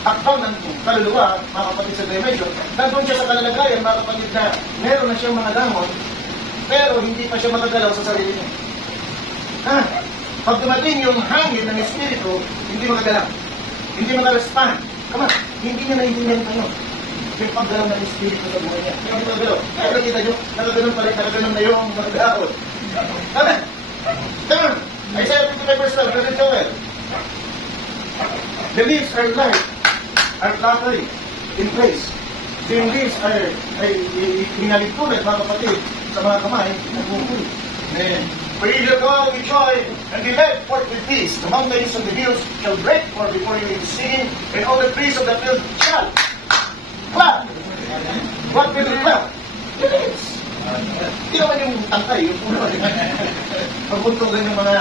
akbaw ng kaluluwa, mga kapatid sa dimension, nandun siya sa kalalagayan, mga kapatid, na meron na siyang mga gamon, pero hindi pa siya magagalaw sa sarili niya. Pag dumating yung hangin ng Espiritu, hindi magagalaw. Hindi mag-respond. Hindi niya naiintindihan kayo. Yung paggalaw ng Espiritu sa buhay niya. Hindi magagalaw. Kaya nakita nyo, nakaganon pa rin, nakaganon na yung mga dahon. Tama! Isaiah 55 verse 12, Brother Joel. The leaves are light, are flattery in place. The leaves ay hinalitunan, mga kapatid, sa mga kamay, nagmumuli. For you shall go with joy, and be led forth with peace. The mountains of the hills shall break forth before you in singing, and all the trees of the field shall clap. What will it clap? The leaves. Hindi naman yung tangkay, yung puno. Pagpuntungan yung mga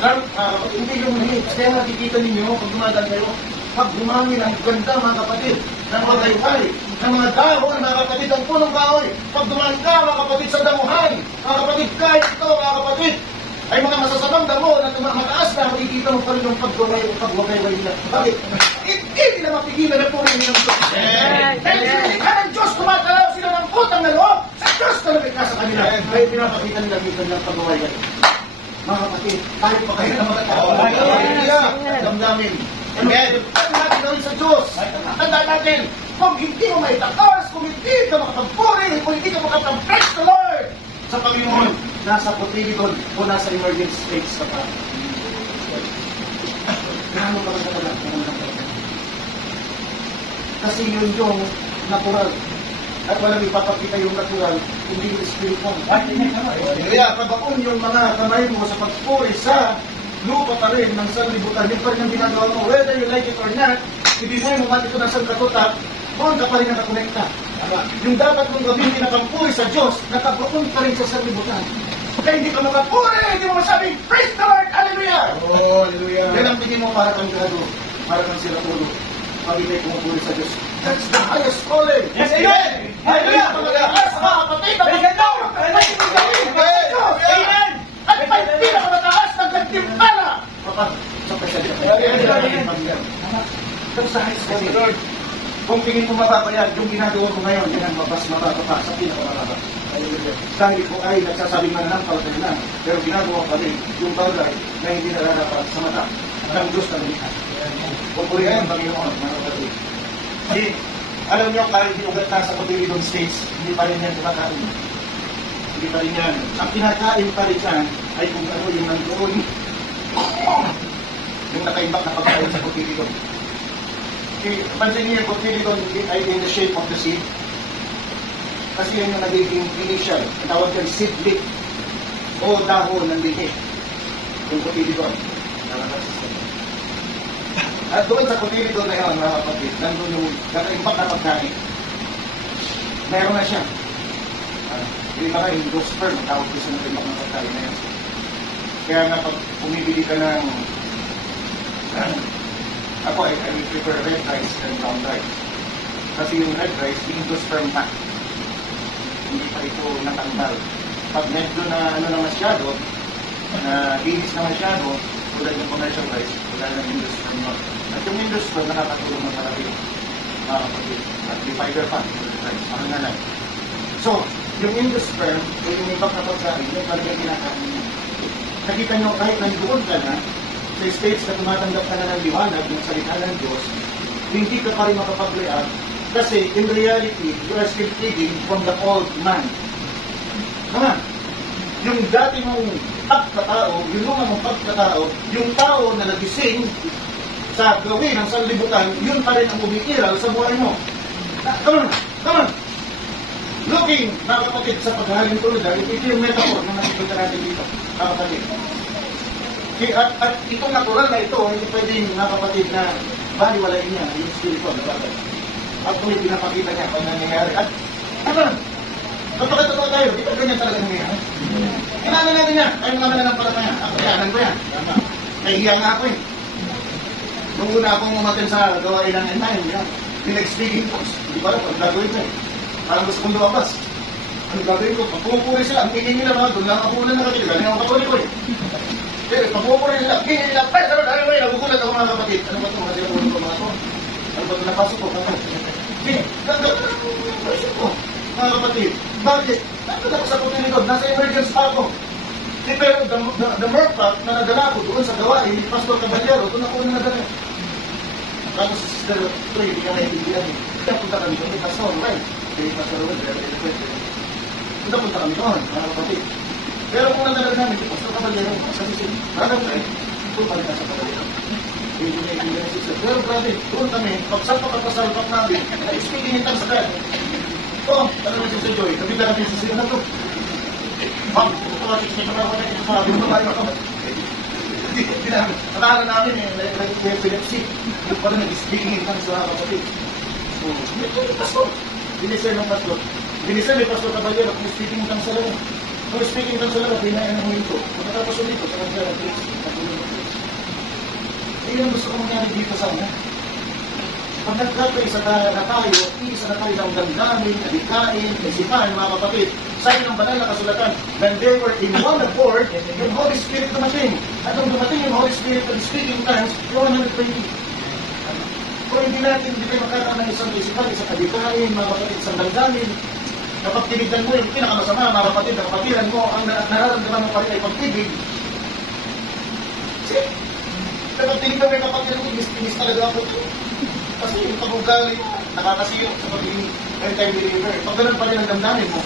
drum, hindi yung leaves. Kaya nakikita ninyo, pag dumadaan kayo, pag dumami ng ganda, mga kapatid, ng bagay-bagay, ng mga dahon, mga kapatid, ng punong kahoy, pag dumaan ka, mga kapatid, sa damuhan, mga kapatid, kahit ito, mga kapatid, ay mga masasamang damo na mataas na, makikita mo pa rin yung pagwagay-way nila. Bakit? Hindi nila mapigilan na puri nilang Diyos. Dahil sinika ng Diyos, tumatalaw sila ng putang na loob, sa Diyos na lumikha sa kanila. Kaya pinapakita nila dito ng pagwagay. Mga kapatid, tayo pa kayo na mga tao. Damdamin. Amen. Ang natin gawin sa Diyos. Tandaan natin, kung hindi mo may takas, kung hindi ka makapagpuri, kung hindi ka makapag-praise the Lord sa Panginoon, nasa Cotyledon o nasa emergency states ka pa. Gaano ka lang talaga? Kasi yun yung natural. At walang ipapakita yung natural, hindi yung spiritual. Kaya kabaon yung mga kamay mo sa pagpuri sa lupa pa rin ng sanlibutan, yung pa rin ang ginagawa mo, whether you like it or not, ibigay mo man ito ng sangkatutak, doon ka pa rin nakakonekta. Yung dapat mong gawin pinakampuri sa Diyos, nakabaon pa rin sa sanlibutan. Kaya hindi ka makapuri, hindi mo masabing, praise the Lord, hallelujah! Oh, hallelujah! Yan ang tingin mo para kang gado, para kang siratulo. Pagigay pumupuri sa Diyos. That's the highest calling. Yes, amen! Hallelujah! Yes, mga kapatid, ang magandang amen! At may pinakamataas ng nagtimpala. That's the highest calling. Kung tingin mo mababa yan, yung ginagawa ko ngayon, yan ang mas mababa pa sa pinakamababa. Kahit kung ay nagsasabing mananampalataya na, pero ginagawa pa rin yung bagay na hindi nararapat sa mata ng Diyos na lumihan. Pupurihan ang Panginoon, mga kapatid. Hindi, alam niyo, kahit iugat na sa Cotilidon States, hindi pa rin yan kumakain. Hindi pa rin yan. Ang kinakain pa rin yan ay kung ano yung nandoon. Yung nakaimbak na pagkain sa Cotilidon. Pansin niyo yung Cotilidon ay in the shape of the seed. Kasi yun yung nagiging initial. Tawag yan seedling o dahon ng lihi. Yung Cotilidon. At doon sa Cotilidon na yun, mga kapatid, nandun yung nakaimbak na pagkain. Meron na siya. Hindi ba kayo, yung sperm, tawag ko sa nakaimbak na pagkain na yun. Kaya nga pag pumibili ka ng ako, I will prefer red rice than brown rice. Kasi yung red rice, endosperm pa. Hindi pa ito natanggal. Pag medyo na ano na masyado, na bilis na masyado, tulad ng commercial rice, wala ng endosperm mo. At yung endosperm, nakakatulong na talaga yun. At di fiber pa, parang nanay. So, yung endosperm, o yung imbak na pagkain, yung talagang kinakain. Nakita nyo, kahit nandoon ka na, sa states na tumatanggap ka na ng liwanag ng salita ng Diyos, hindi ka pa rin makapag-react kasi in reality, you are still feeding from the old man. Yung dati mong pagkatao, yung mga mong pagkatao, yung tao na nagising sa gawin ng sanlibutan, yun pa rin ang umiiral sa buhay mo. Come on! Looking, mga kapatid, sa paghahalin tulad, ito yung metaphor na nakikita natin dito, mga kapatid. At itong natural na ito, hindi pwedeng mga kapatid na baliwalain niya yung spiritual na bagay. At kung yung pinapakita niya kung nangyayari. At kapag totoo tayo, ito ganyan talaga nangyayari. Kailangan natin yan. Ayaw naman na ng palataya. Ako, kayanan ko yan. Nahihiya nga ako eh. Nung una akong umatin sa gawain ng end-time, pinag-speaking ko. Hindi pa lang, ang gagawin ko eh. Parang gusto kong lumabas. Ang gagawin ko, pag pumupuri sila, ang ingin nila mga doon lang ako ulan na kapatid. Ganyan ang patuloy ko eh. Pero pag-pupuri nila, ingin nila, nagugulat ako mga kapatid. Ano ba ito? Kasi ako ulan ko mga ito. Ano ba ito? Napasok ko? Mga kapatid, bakit? Nandun ako sa Cotilidon, nasa emergency pa ako. Pero the more fact na nadala ko doon sa gawain ni Pastor Caballero, doon ako na nadala. Tapos si Sister Troy, hindi ka naiintindihan eh. Kaya punta kami doon, Pastor, right? Kaya Pastor Robert, punta kami doon, mga kapatid. Pero kung nadala namin, si Pastor Caballero, sabi siya, bakit tayo? Ito pala ka sa Caballero. Hindi niya naiintindihan si Sister. Pero grabe, doon kami, pagsalpak at pasalpak namin, na-speaking in tongues agad. Oo, talagang si Sister Joy, kapit natin si Sister na to. Akala namin epilepsy. Yung pala nag-speaking in tongues sa kapatid. Ito pastor. Binisay ng pastor. Binisay may Pastor Caballero kung speaking in tongues sa lahat. Kung speaking in tongues sa lahat, binayan ng huminto. Pagkatapos ulit, sa kanila ng Christ. Iyon ang gusto kong nangyari dito sa amin. Pag nagkakaisa na tayo, isa na tayo ng damdamin, adikain, isipan, mga kapatid, sabi ng banal na kasulatan, when they were in one accord, yung Holy Spirit dumating. At nung dumating yung Holy Spirit and speaking tongues, yung 120. Kung hindi tayo makakaroon ng isang isipan, isang adikain, mga kapatid, isang damdamin, kapag tinignan mo yung pinakamasama, mga kapatid, na kapatiran mo, ang nararamdaman mo pa rin ay pagtibig. Kasi, kapag tinignan mo yung kapatiran mo, inis talaga ako. Kasi yung pag-ugali, nakakasirap sa pagiging end-time believer. Pag ganun pa rin ang damdamin mo,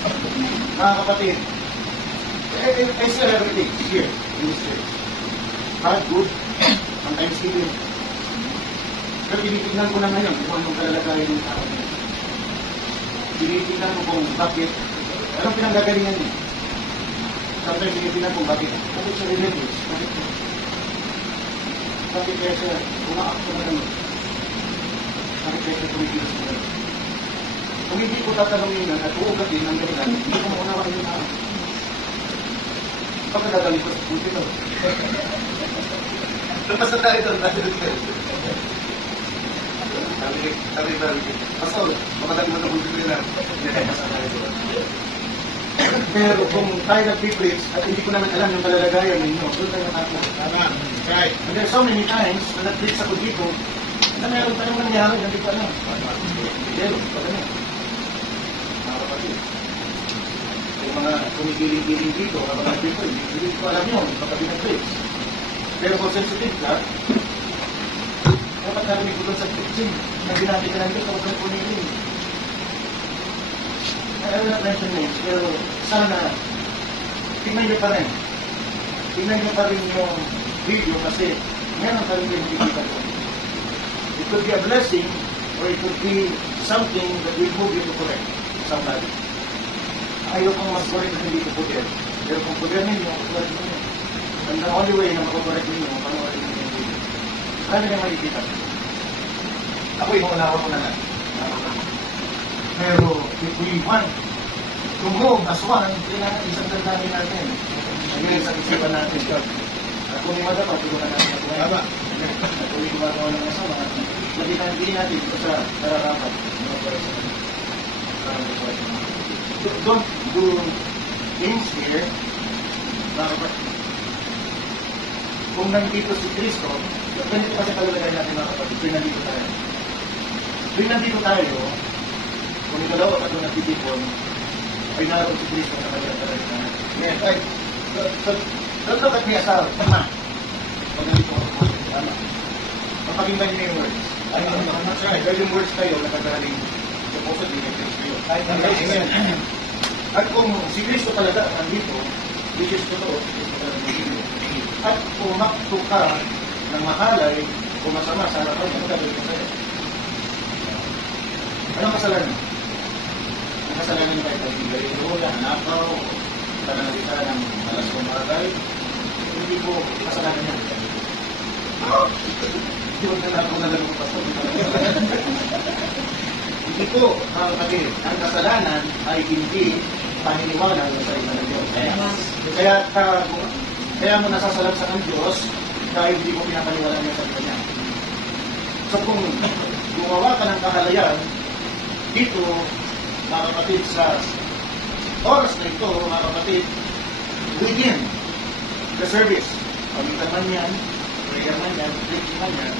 mga kapatid, I see everything here in this church. Bad, good, sometimes even. Pero tinitignan ko na ngayon kung anong kalalagayan ng tao. Tinitignan ko kung bakit, anong pinanggagalingan niya. Sometimes tinitignan ko bakit siya rebellious, bakit kaya siya umaakto na naman. Bakit kaya siya tumigilas mo? Kung hindi ko tatanungin at uugatin ang ganyan, hindi ko maunawaan yung tao. Pagkagagaling ko sa puti no. Tapos na tayo doon, natin doon. Pastor, makadali mo sa puti ko yun. Pero kung tayo nag-preach at hindi ko naman alam yung kalalagayan ninyo, doon tayo natakot. Right. And there's so many times na nag-preach ako dito, Na meron pa naman nangyari, hindi pa alam. Pero, pa ganun. Mga kapatid. Yung mga kumikiling-kiling dito, mga dito, hindi ko alam yun, kapag pinag-place. Pero kung sensitive ka, dapat narinig ko doon sa kitchen, na ginamit ka lang dito, huwag kang kumiling. I will not mention names, pero sana, tingnan nyo pa rin. Tingnan nyo pa rin yung video kasi meron pa rin yung nakikita ko. It could be a blessing or it could be something that will move you to correct somebody. Ayaw kong mag-correct na hindi ko poder. Pero kung poder ninyo, correct ninyo. And the only way na mag-correct ninyo, panoorin ninyo yung video. Kaya nyo makikita. Ako yung unawa ko na lang. Pero if we want to move as one, kailangan isang tandaan natin. Ngayon sa isipan natin. At kung yung madama, tulungan natin na buhay. At kung yung gumagawa ng masama, hindi natin ito sa nararapat. Don't do things here. Kung nandito si Kristo, ganito kasi kalagay natin mga kapatid, pinandito tayo. Pinandito tayo, kung ito daw at kung nagtitipon, ay naroon si Kristo na kalagay natin. Yes, ay, don't look at me as a tama. Pag nandito ako, tama. Mapakinggan niyo yung words. That's right. Dahil yung words kayo, nakagaling supposedly kay Kristo. At kung si Kristo talaga nandito, which is totoo, at kung makto ka ng mahalay o masama sa harapan, ano gagawin ka sa'yo? Anong kasalanan? Ang kasalanan niyo kayo pag-ibigay, nakaw, pananalita ng malas kong bagay, hindi po kasalanan niya. Hindi ko na ako nalang pasok. Hindi po, mga kapatid, ang kasalanan ay hindi paniniwala sa isa ng Diyos. Kaya mo nasasalaksan ng Diyos dahil hindi mo pinapaniwala niya sa Kanya. So kung gumawa ka ng kahalayan, dito, mga kapatid, sa oras na ito, mga kapatid, within the service, pamitan man yan, prayer man yan, preaching man yan,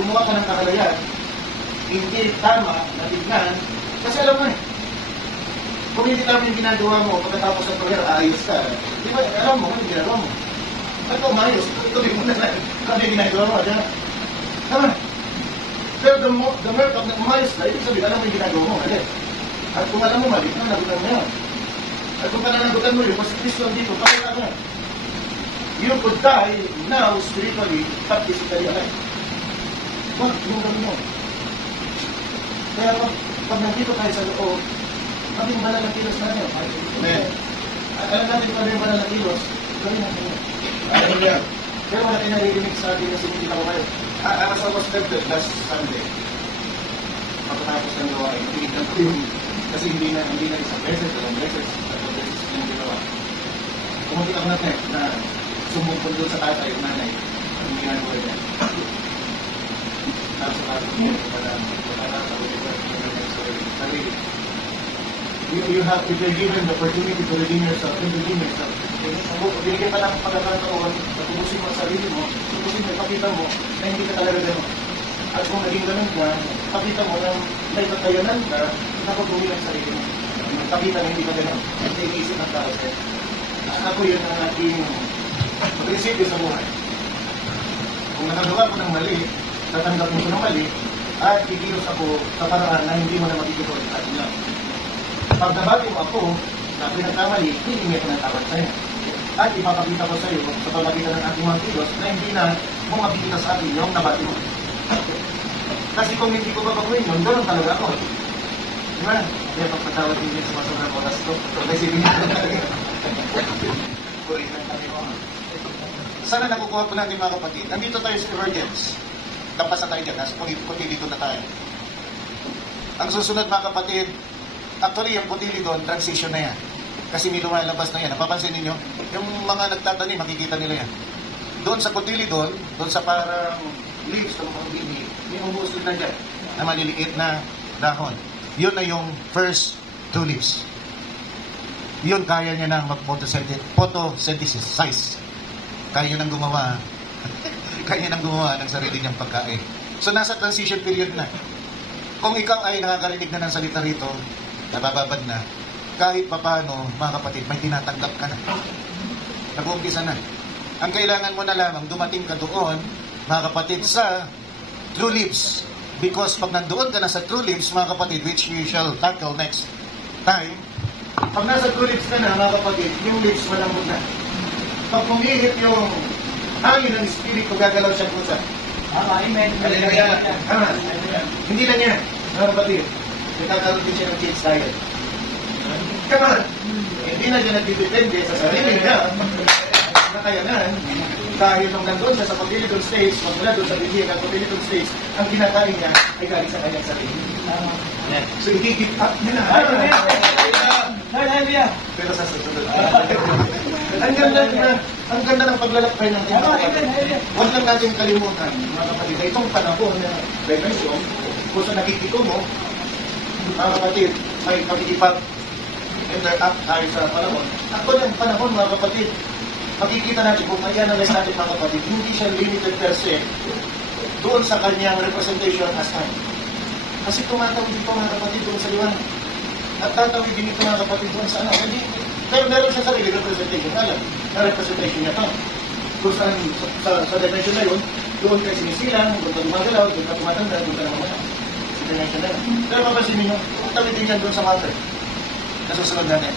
gumawa ka ng kahalayan, hindi tama na tignan, kasi alam mo kung hindi tama yung ginagawa mo, pagkatapos ng prayer, ayos ka. Di ba, alam mo, ano ginagawa mo? At kung maayos, tuloy mo na lang. Kami ginagawa mo, dyan. Tama. Pero the more pag umayos ka, ibig sabihin, alam mo yung ginagawa mo, mali. At kung alam mo mali, nagutan mo yan. At kung pananagutan mo yun, kasi Kristo dito, pakita ka. You could die now spiritually, but physically alive. Wag, yung gawin mo. Kaya pag nandito tayo sa loob, maging banal na kilos na rin. Alam natin kung ano yung banal na kilos, gawin natin yun. Pero wala tayo naririnig sa atin na sinikita ko kayo. As I was tempted last Sunday, pagkatapos ng gawain, tinignan ko yung, kasi hindi na isang beses, dalawang beses, tatlong beses yung ginawa. Kumuntik ako na sumupon doon sa tatay, yung nanay, ang ginagawa niya. Tapos sa tatay niya, sarili. If you're given the opportunity to redeem yourself, then redeem yourself. Binigyan ka ng pagkakataon, tubusin mo ang sarili mo, tubusin mo, ipakita mo na hindi ka talaga gano'n. At kung naging gano'n ka, pakita mo na may kakayanan ka, nakapagbuhin ang sarili mo. Pakita na hindi ka gano'n. Hindi iisip ng tao sa'yo. Ako yun ang aking prinsipyo sa buhay. Kung nakagawa ko ng mali, tatanggap mo ko ng mali, at kikilos ako sa paraan na hindi mo na magiging at lang. Pag nabati mo ako na pinagkamali, hihingi ko ng tawad sa'yo. At ipapakita ko sa'yo sa pamagitan ng ating mga kilos na hindi na bumabikita sa akin yung nabati mo. Kasi kung hindi ko babaguhin yun, gano'n talaga ako. Diba? Kaya pagpatawad din yun sa masobrang oras ko. Kasi hindi ko talaga. Sana nakukuha po natin mga kapatid. Nandito tayo sa emergence. Kapasa tayo dyan. Nasa puti dito na tayo. Ang susunod mga kapatid, actually yung puti dito, transition na yan. Kasi may lumalabas na yan. Napapansin ninyo? Yung mga nagtatanim, makikita nila yan. Doon sa kutilidon, doon sa parang leaves ng mga bini, may umuusod na dyan na maliliit na dahon. Yun na yung first two leaves. Yun kaya niya na mag-photosynthesis. Kaya niya nang gumawa kaya niya nang gumawa ng sarili niyang pagkain. So nasa transition period na. Kung ikaw ay nakakarinig na ng salita rito, nabababad na, kahit papano, mga kapatid, may tinatanggap ka na. Nag-uumpisa na. Ang kailangan mo na lamang, dumating ka doon, mga kapatid, sa true lips. Because pag nandoon ka na sa true lips, mga kapatid, which we shall tackle next time, pag nasa true lips ka na, mga kapatid, yung lips malambot na. Pag pumihit yung hangin ng Espiritu, gagalaw siya pusa. Amen. Hallelujah. Hindi lang yan, mga kapatid. Nagkakaroon din siya ng change tayo. Come on! Hindi na siya nagdidepende sa sarili niya. Nakayanan. Dahil nung nandun siya sa cotyledon stage, magmula doon sa bigyan ng cotyledon stage, ang kinakain niya ay galing sa kanyang sarili. So, i-give up niya na. Hallelujah. Pero sa susunod. Ang ganda ng paglalakbay ng Panginoon. Huwag lang natin kalimutan, mga kapatid, na itong panahon na dimension, kung sa nakikita mo, mga kapatid, may pag-interact tayo sa panahon. Ako ng panahon, mga kapatid, makikita natin kung i-analyze natin, mga kapatid, hindi siya limited per se doon sa kanyang representation as time. Kasi tumatawid dito, mga kapatid, doon sa liwanag. At tatawid din ito, mga kapatid, doon sa ano. Pero meron siya sarili representation. Alam, na representation niya ito. Kung saan, sa dimension na yun, doon kayo sinisilang, doon ka gumagalaw, doon ka tumatanda, doon ka namamala. Sa dimension na yun. Pero mapasin ninyo, tawid din yan doon sa matter. Nasusunod natin.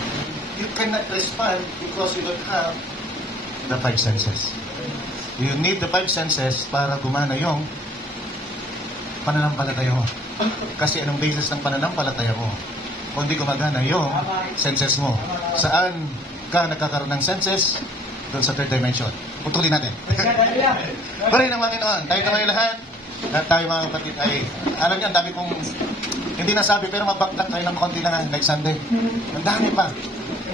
You cannot respond because you don't have the five senses. You need the five senses para gumana yung pananampalataya mo. Kasi anong basis ng pananampalataya mo? Kung di gumagana yung senses mo. Saan ka nagkakaroon ng senses? Doon sa third dimension. Putulin natin. Pari ng Panginoon, tayo na kayo lahat. At tayo mga kapatid ay, alam niyo, ang dami kong hindi nasabi, pero mabaklat tayo ng konti lang next Sunday. Ang dami pa.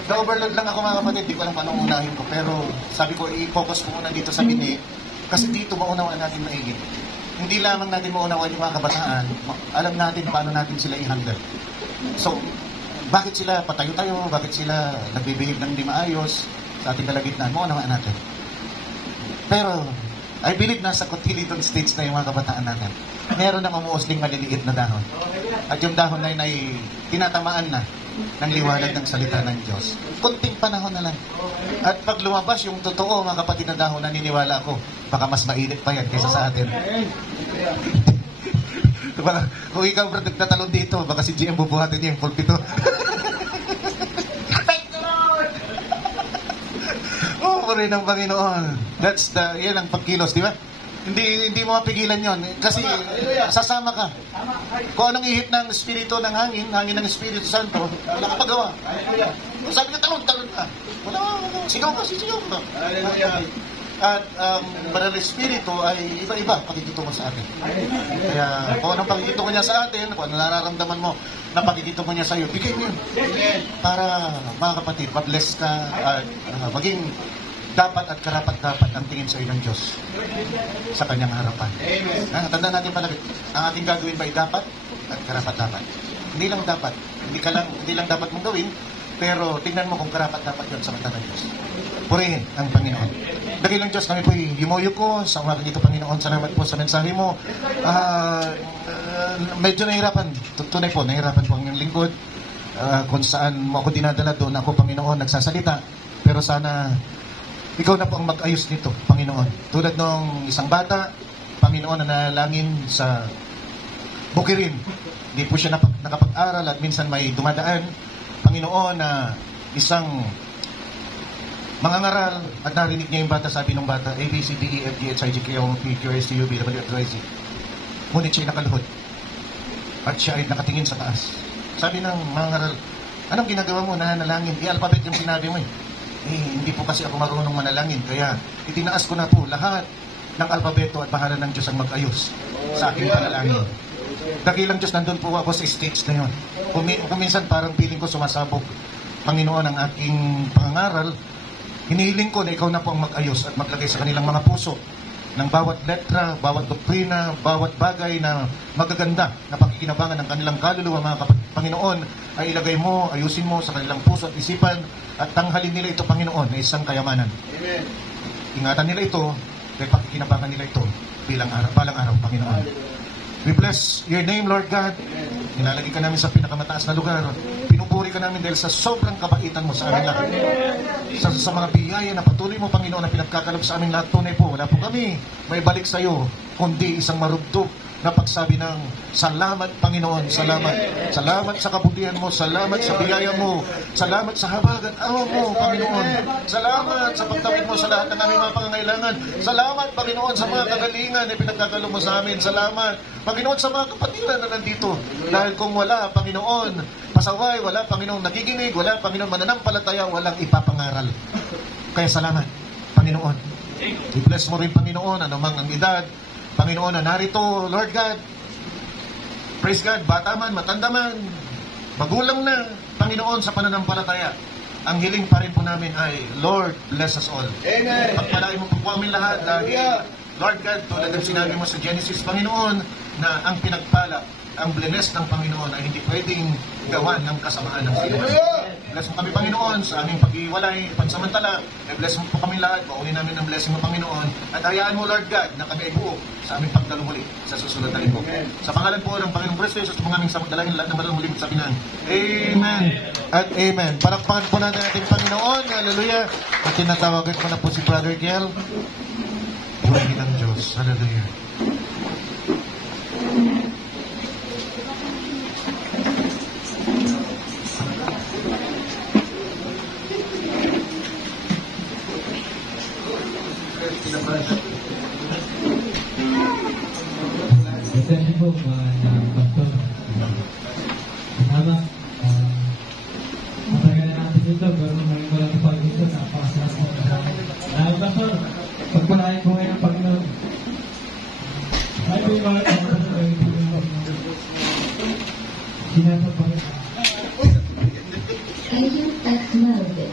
Na-overload lang ako mga kapatid, di ko alam anong unahin ko. Pero sabi ko, i-focus ko muna dito sa bini. Kasi dito maunawaan natin maigit. Hindi lamang natin maunawaan yung mga kabataan, alam natin paano natin sila i-handle. So, bakit sila patayo-tayo? Bakit sila nagbibihib ng hindi maayos sa ating kalagitnaan? Maunawaan natin. Pero, I believe nasa cotyledon stage na yung mga kabataan natin. Meron na mamuusling maliliit na dahon. At yung dahon na yun ay tinatamaan na ng liwanag ng salita ng Diyos. Kunting panahon na lang. At pag lumabas yung totoo, mga kapatid na dahon, naniniwala ako, baka mas mainit pa yan kaysa sa atin. Kung ikaw bro nagtatalon dito, baka si GM bubuhatin niya yung pulpito. Thank the Lord! Oh, rin ng Panginoon. Yan ang pagkilos, di ba? Hindi mo mapigilan yon kasi sasama ka. Kung anong ihip ng Espiritu ng hangin ng Espiritu Santo, nakapagawa. Sabi ka, talon ka. Wala, sigaw ka. At banal Espiritu ay iba-iba pakikitungo sa atin. Kaya kung anong pakikitungo niya sa atin, kung anong nararamdaman mo na pakikitungo niya sa iyo, bigay mo yun. Para mga kapatid, ma-bless ka at maging dapat at karapat-dapat ang tingin sa iyo ng Diyos sa kanyang harapan. Tandaan natin palagi, ang ating gagawin ba ay dapat at karapat-dapat. Hindi lang dapat. Hindi lang dapat mong gawin, pero tingnan mo kung karapat-dapat yun sa mata ng Diyos. Purihin ang Panginoon. Dakilang Diyos, kami po himuyo ko sa umaga dito, Panginoon. Salamat po sa mensahe mo. Medyo nahihirapan. Tunay po, nahihirapan po ang iyong lingkod. Kung saan mo ako dinadala, doon ako, Panginoon, nagsasalita. Pero sana ikaw na po ang mag-ayos nito, Panginoon. Tulad ng isang bata, Panginoon, na nalangin sa bukirin. Hindi po siya nakapag-aral at minsan may dumadaan. Panginoon, na isang mangangaral at narinig niya yung bata, sabi ng bata, A, B, C, D, E, F, G, H, I, J, K, L, M, P, Q, R, S, T, U, V, W, X, Y, Z. Ngunit siya'y nakaluhod. At siya ay nakatingin sa taas. Sabi ng mangangaral, anong ginagawa mo? Nananalangin. Alphabet yung sinabi mo eh. Hindi po kasi ako marunong manalangin. Kaya itinaas ko na po lahat ng alpabeto at bahala ng Diyos ang mag-ayos sa aking panalangin. Dakilang Diyos, nandun po ako sa stage na yun. Kuminsan parang feeling ko sumasabog, Panginoon, ang aking pangangaral. Hinihiling ko na ikaw na po ang mag-ayos at maglagay sa kanilang mga puso ng bawat letra, bawat doktrina, bawat bagay na magaganda na pakikinabangan ng kanilang kaluluwa, mga Panginoon, ay ilagay mo, ayusin mo sa kanilang puso at isipan at tanghalin nila ito, Panginoon, na isang kayamanan. Amen. Ingatan nila ito, kaya pakikinabangan nila ito balang araw, Panginoon. We bless your name, Lord God. Nilalagay ka namin sa pinakamataas na lugar. Pinupuri ka namin dahil sa sobrang kabaitan mo sa amin lahat. Sa mga biyaya na patuloy mo, Panginoon, na pinagkakalap sa amin lahat, tunay po, wala po kami may balik sa iyo, kundi isang marugdog na pagsabi ng salamat, Panginoon, salamat. Salamat sa kabutihan mo, salamat sa biyaya mo, salamat sa habag at awa mo, Panginoon. Salamat sa pagtawid mo sa lahat ng aming mga pangangailangan. Salamat, Panginoon, sa mga kagalingan na pinagkakalo mo sa amin. Salamat, Panginoon, sa mga kapatiran na nandito. Dahil kung wala, Panginoon, pasaway, wala, Panginoon, nakikinig, wala, Panginoon, mananampalataya, walang ipapangaral. Kaya salamat, Panginoon. I-bless mo rin, Panginoon, anumang ang edad, Panginoon, na narito, Lord God. Praise God, bata man, matanda man, magulang na, Panginoon, sa pananampalataya. Ang hiling pa rin po namin ay, Lord, bless us all. Amen. Pagpalain mo po kami lahat dahil, Lord God, tulad ng sinabi mo sa Genesis, Panginoon, na ang pinagpala, ang bless ng Panginoon ay hindi pwedeng gawan ng kasamaan ng sila. Bless mo kami, Panginoon, sa aming pag-iwalay, pansamantala. Bless mo po kami lahat. Pauwi namin ng blessing mo, Panginoon. At hayaan mo, Lord God, na kami ay buo sa aming pagdalumuli sa susunod na linggo. Sa pangalan po ng Panginoong Kristo Jesus, sa mga aming samagdalangin lahat ng madalumuli sa pinang. Amen at amen. Palakpakan po natin ating Panginoon. Hallelujah. At tinatawagan ko na po si Brother Kiel. Iwain ng Diyos. Hallelujah. Attention po mga pastor. Salamat. Matagal na natin ito, pero ngayon ko lang ipag ito, napakasarap po kasama. Pastor, pagpalain ko ngayon ang Panginoon. Ay po yung mga pastor, sinasa pa rin. Ayun at mode.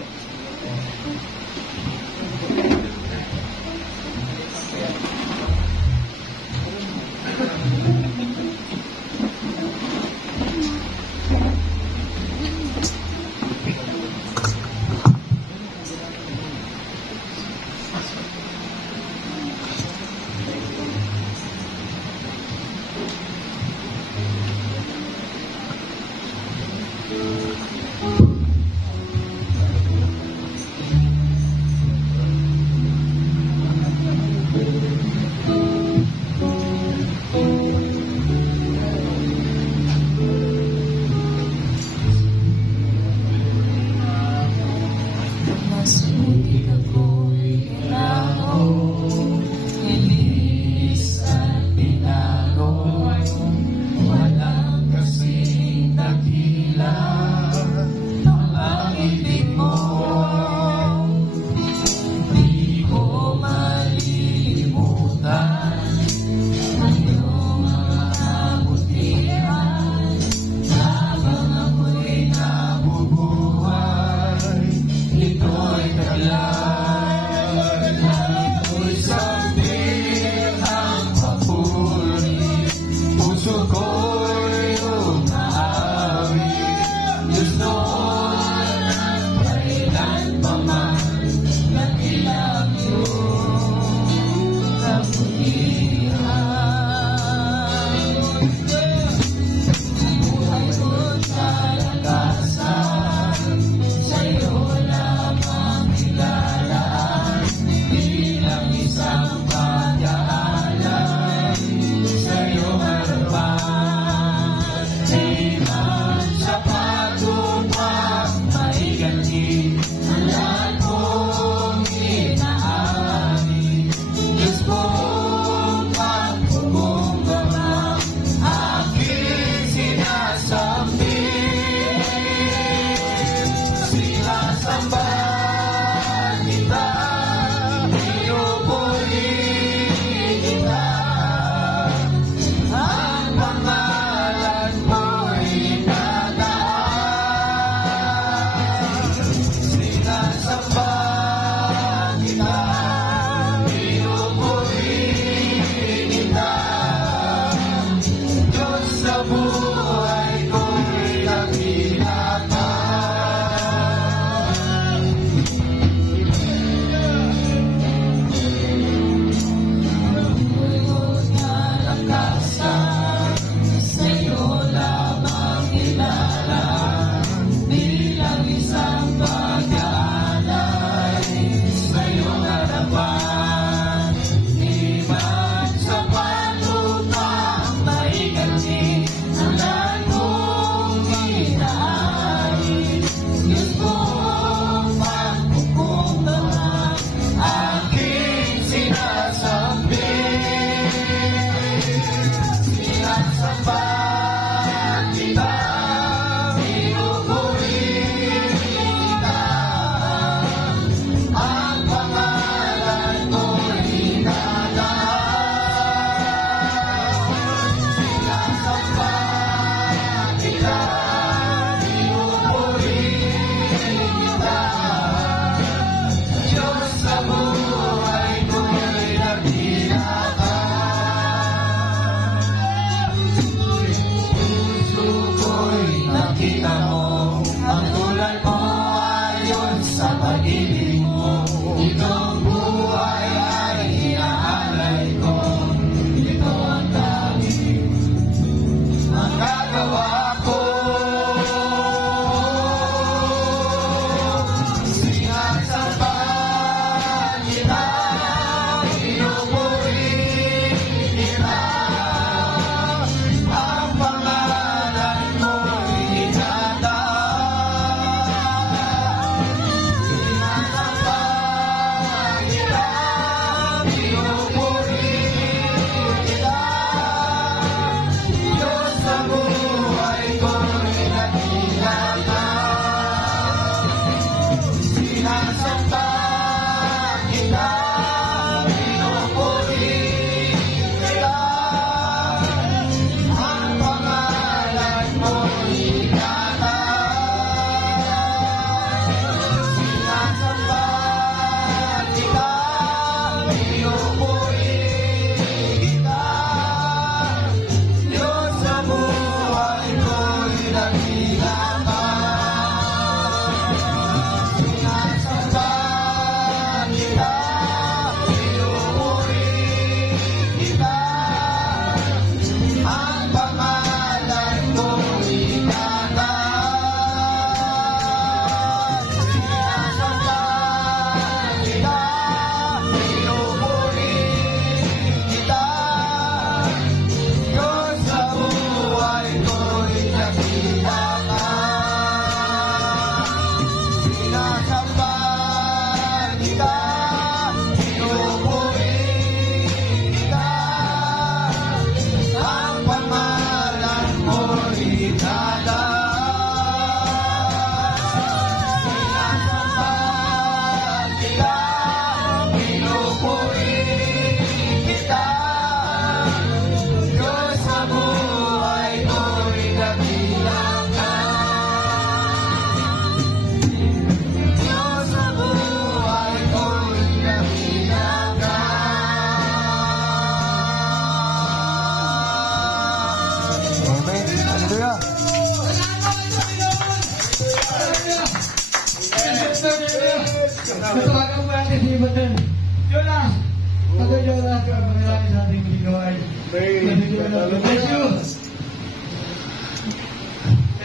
lahat ng mangyayari sa ating gawain. Bless you.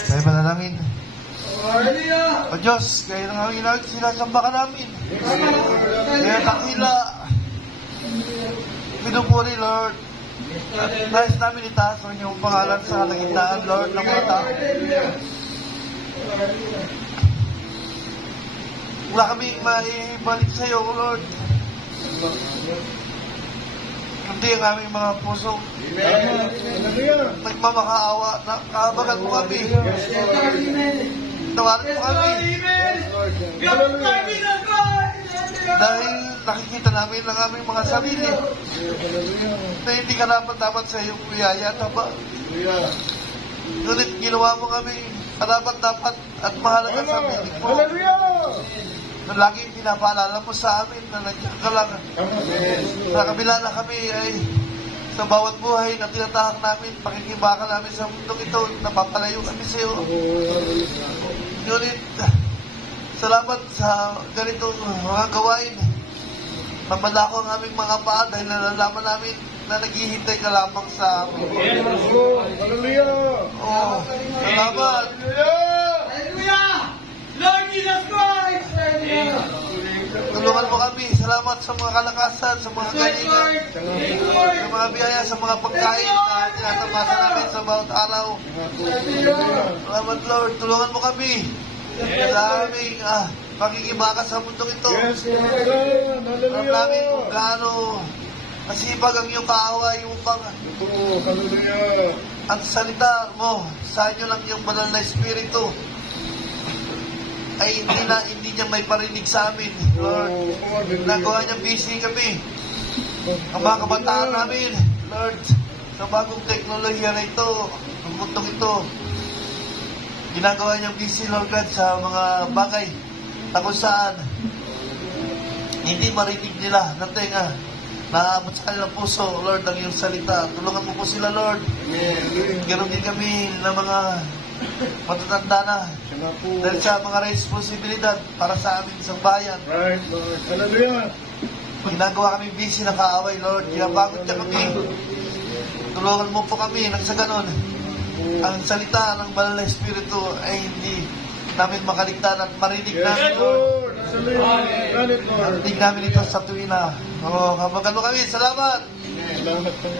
Tayo manalangin. Hallelujah. O Diyos, kaya nang aming sinasamba ka namin. Kaya takila. Pinupuri, Lord. At nais namin itaas ang inyong pangalan sa kalagitnaan, Lord, ng mga tao. Wala kaming maibalik sa iyo, Lord. Hindi ang aming mga puso nagmamakaawa na kabagal mo kami. Tawarin mo kami. Dahil nakikita namin ang aming mga sarili na hindi ka dapat sa iyong biyaya at haba. Ngunit ginawa mo kami dapat at mahalaga sa amin mo. Na laging pinapaalala mo sa amin na nandiyan ka lang. Sa kabila na kami ay sa bawat buhay na tinatahak namin, pakikibaka namin sa mundong ito, napapalayo kami sa iyo. Ngunit, salamat sa ganitong mga gawain. Mamadako ang aming mga paa dahil nalalaman namin na naghihintay ka lamang sa amin. Oh, salamat. Hallelujah! Lord Jesus Christ! Hallelujah! Tulungan mo kami. Salamat sa mga kalakasan, sa mga galingan, sa mga biyaya, sa mga pagkain na tinatamasa namin sa bawat araw. Salamat, Lord. Tulungan mo kami sa aming pakikibaka sa mundong ito. Alam namin kung gaano masipag ang iyong kaaway upang at salita mo sa inyo lang yung banal na Espiritu ay hindi niya may parinig sa amin, Lord. Nagawa niya busy kami. Ang mga kabataan namin, Lord, sa bagong teknolohiya na ito, ang mundong ito, ginagawa niya busy, Lord God, sa mga bagay na kung saan hindi marinig nila ng tenga. Naabot sa kanilang puso, Lord, ang iyong salita. Tulungan mo po sila, Lord. Ganoon din kami na mga matatanda na dahil sa mga responsibilidad para sa aming isang bayan. Right, Lord. Hallelujah. Ginagawa kami busy na kaaway, Lord. Ginapagod niya kami. Tulungan mo po kami nang sa ganon. Ang salita ng banal na Espiritu ay hindi namin makaligtan at marinig namin, Lord. Marinig namin ito sa tuwin na. Magano kami. Salamat.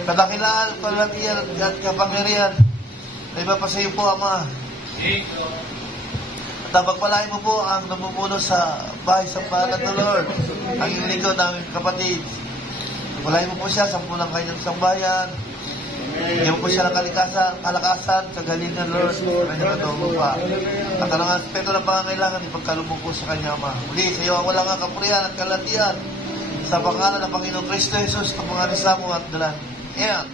Kadakilaan, kalatian at kapangyarihan na iba pa sa iyo po, Ama. At pagpalain mo po ang namumuno sa bahay sa Palat na Lord. Ang iyong lingkod, ang aming kapatid. Pagpalain mo po siya sa punang kanyang sambayan. Bigyan mo po siya ng kalakasan, kagalingan, Lord. Kanyang katulong pa. At ang aspeto ng pangangailangan, ipagkalubog po sa kanya, Ama. Muli, sa iyo ang walang kapurihan at kalatian. Sa pangalan ng Panginoong Kristo Jesus, ang mga nisamo at dalan. Ayan.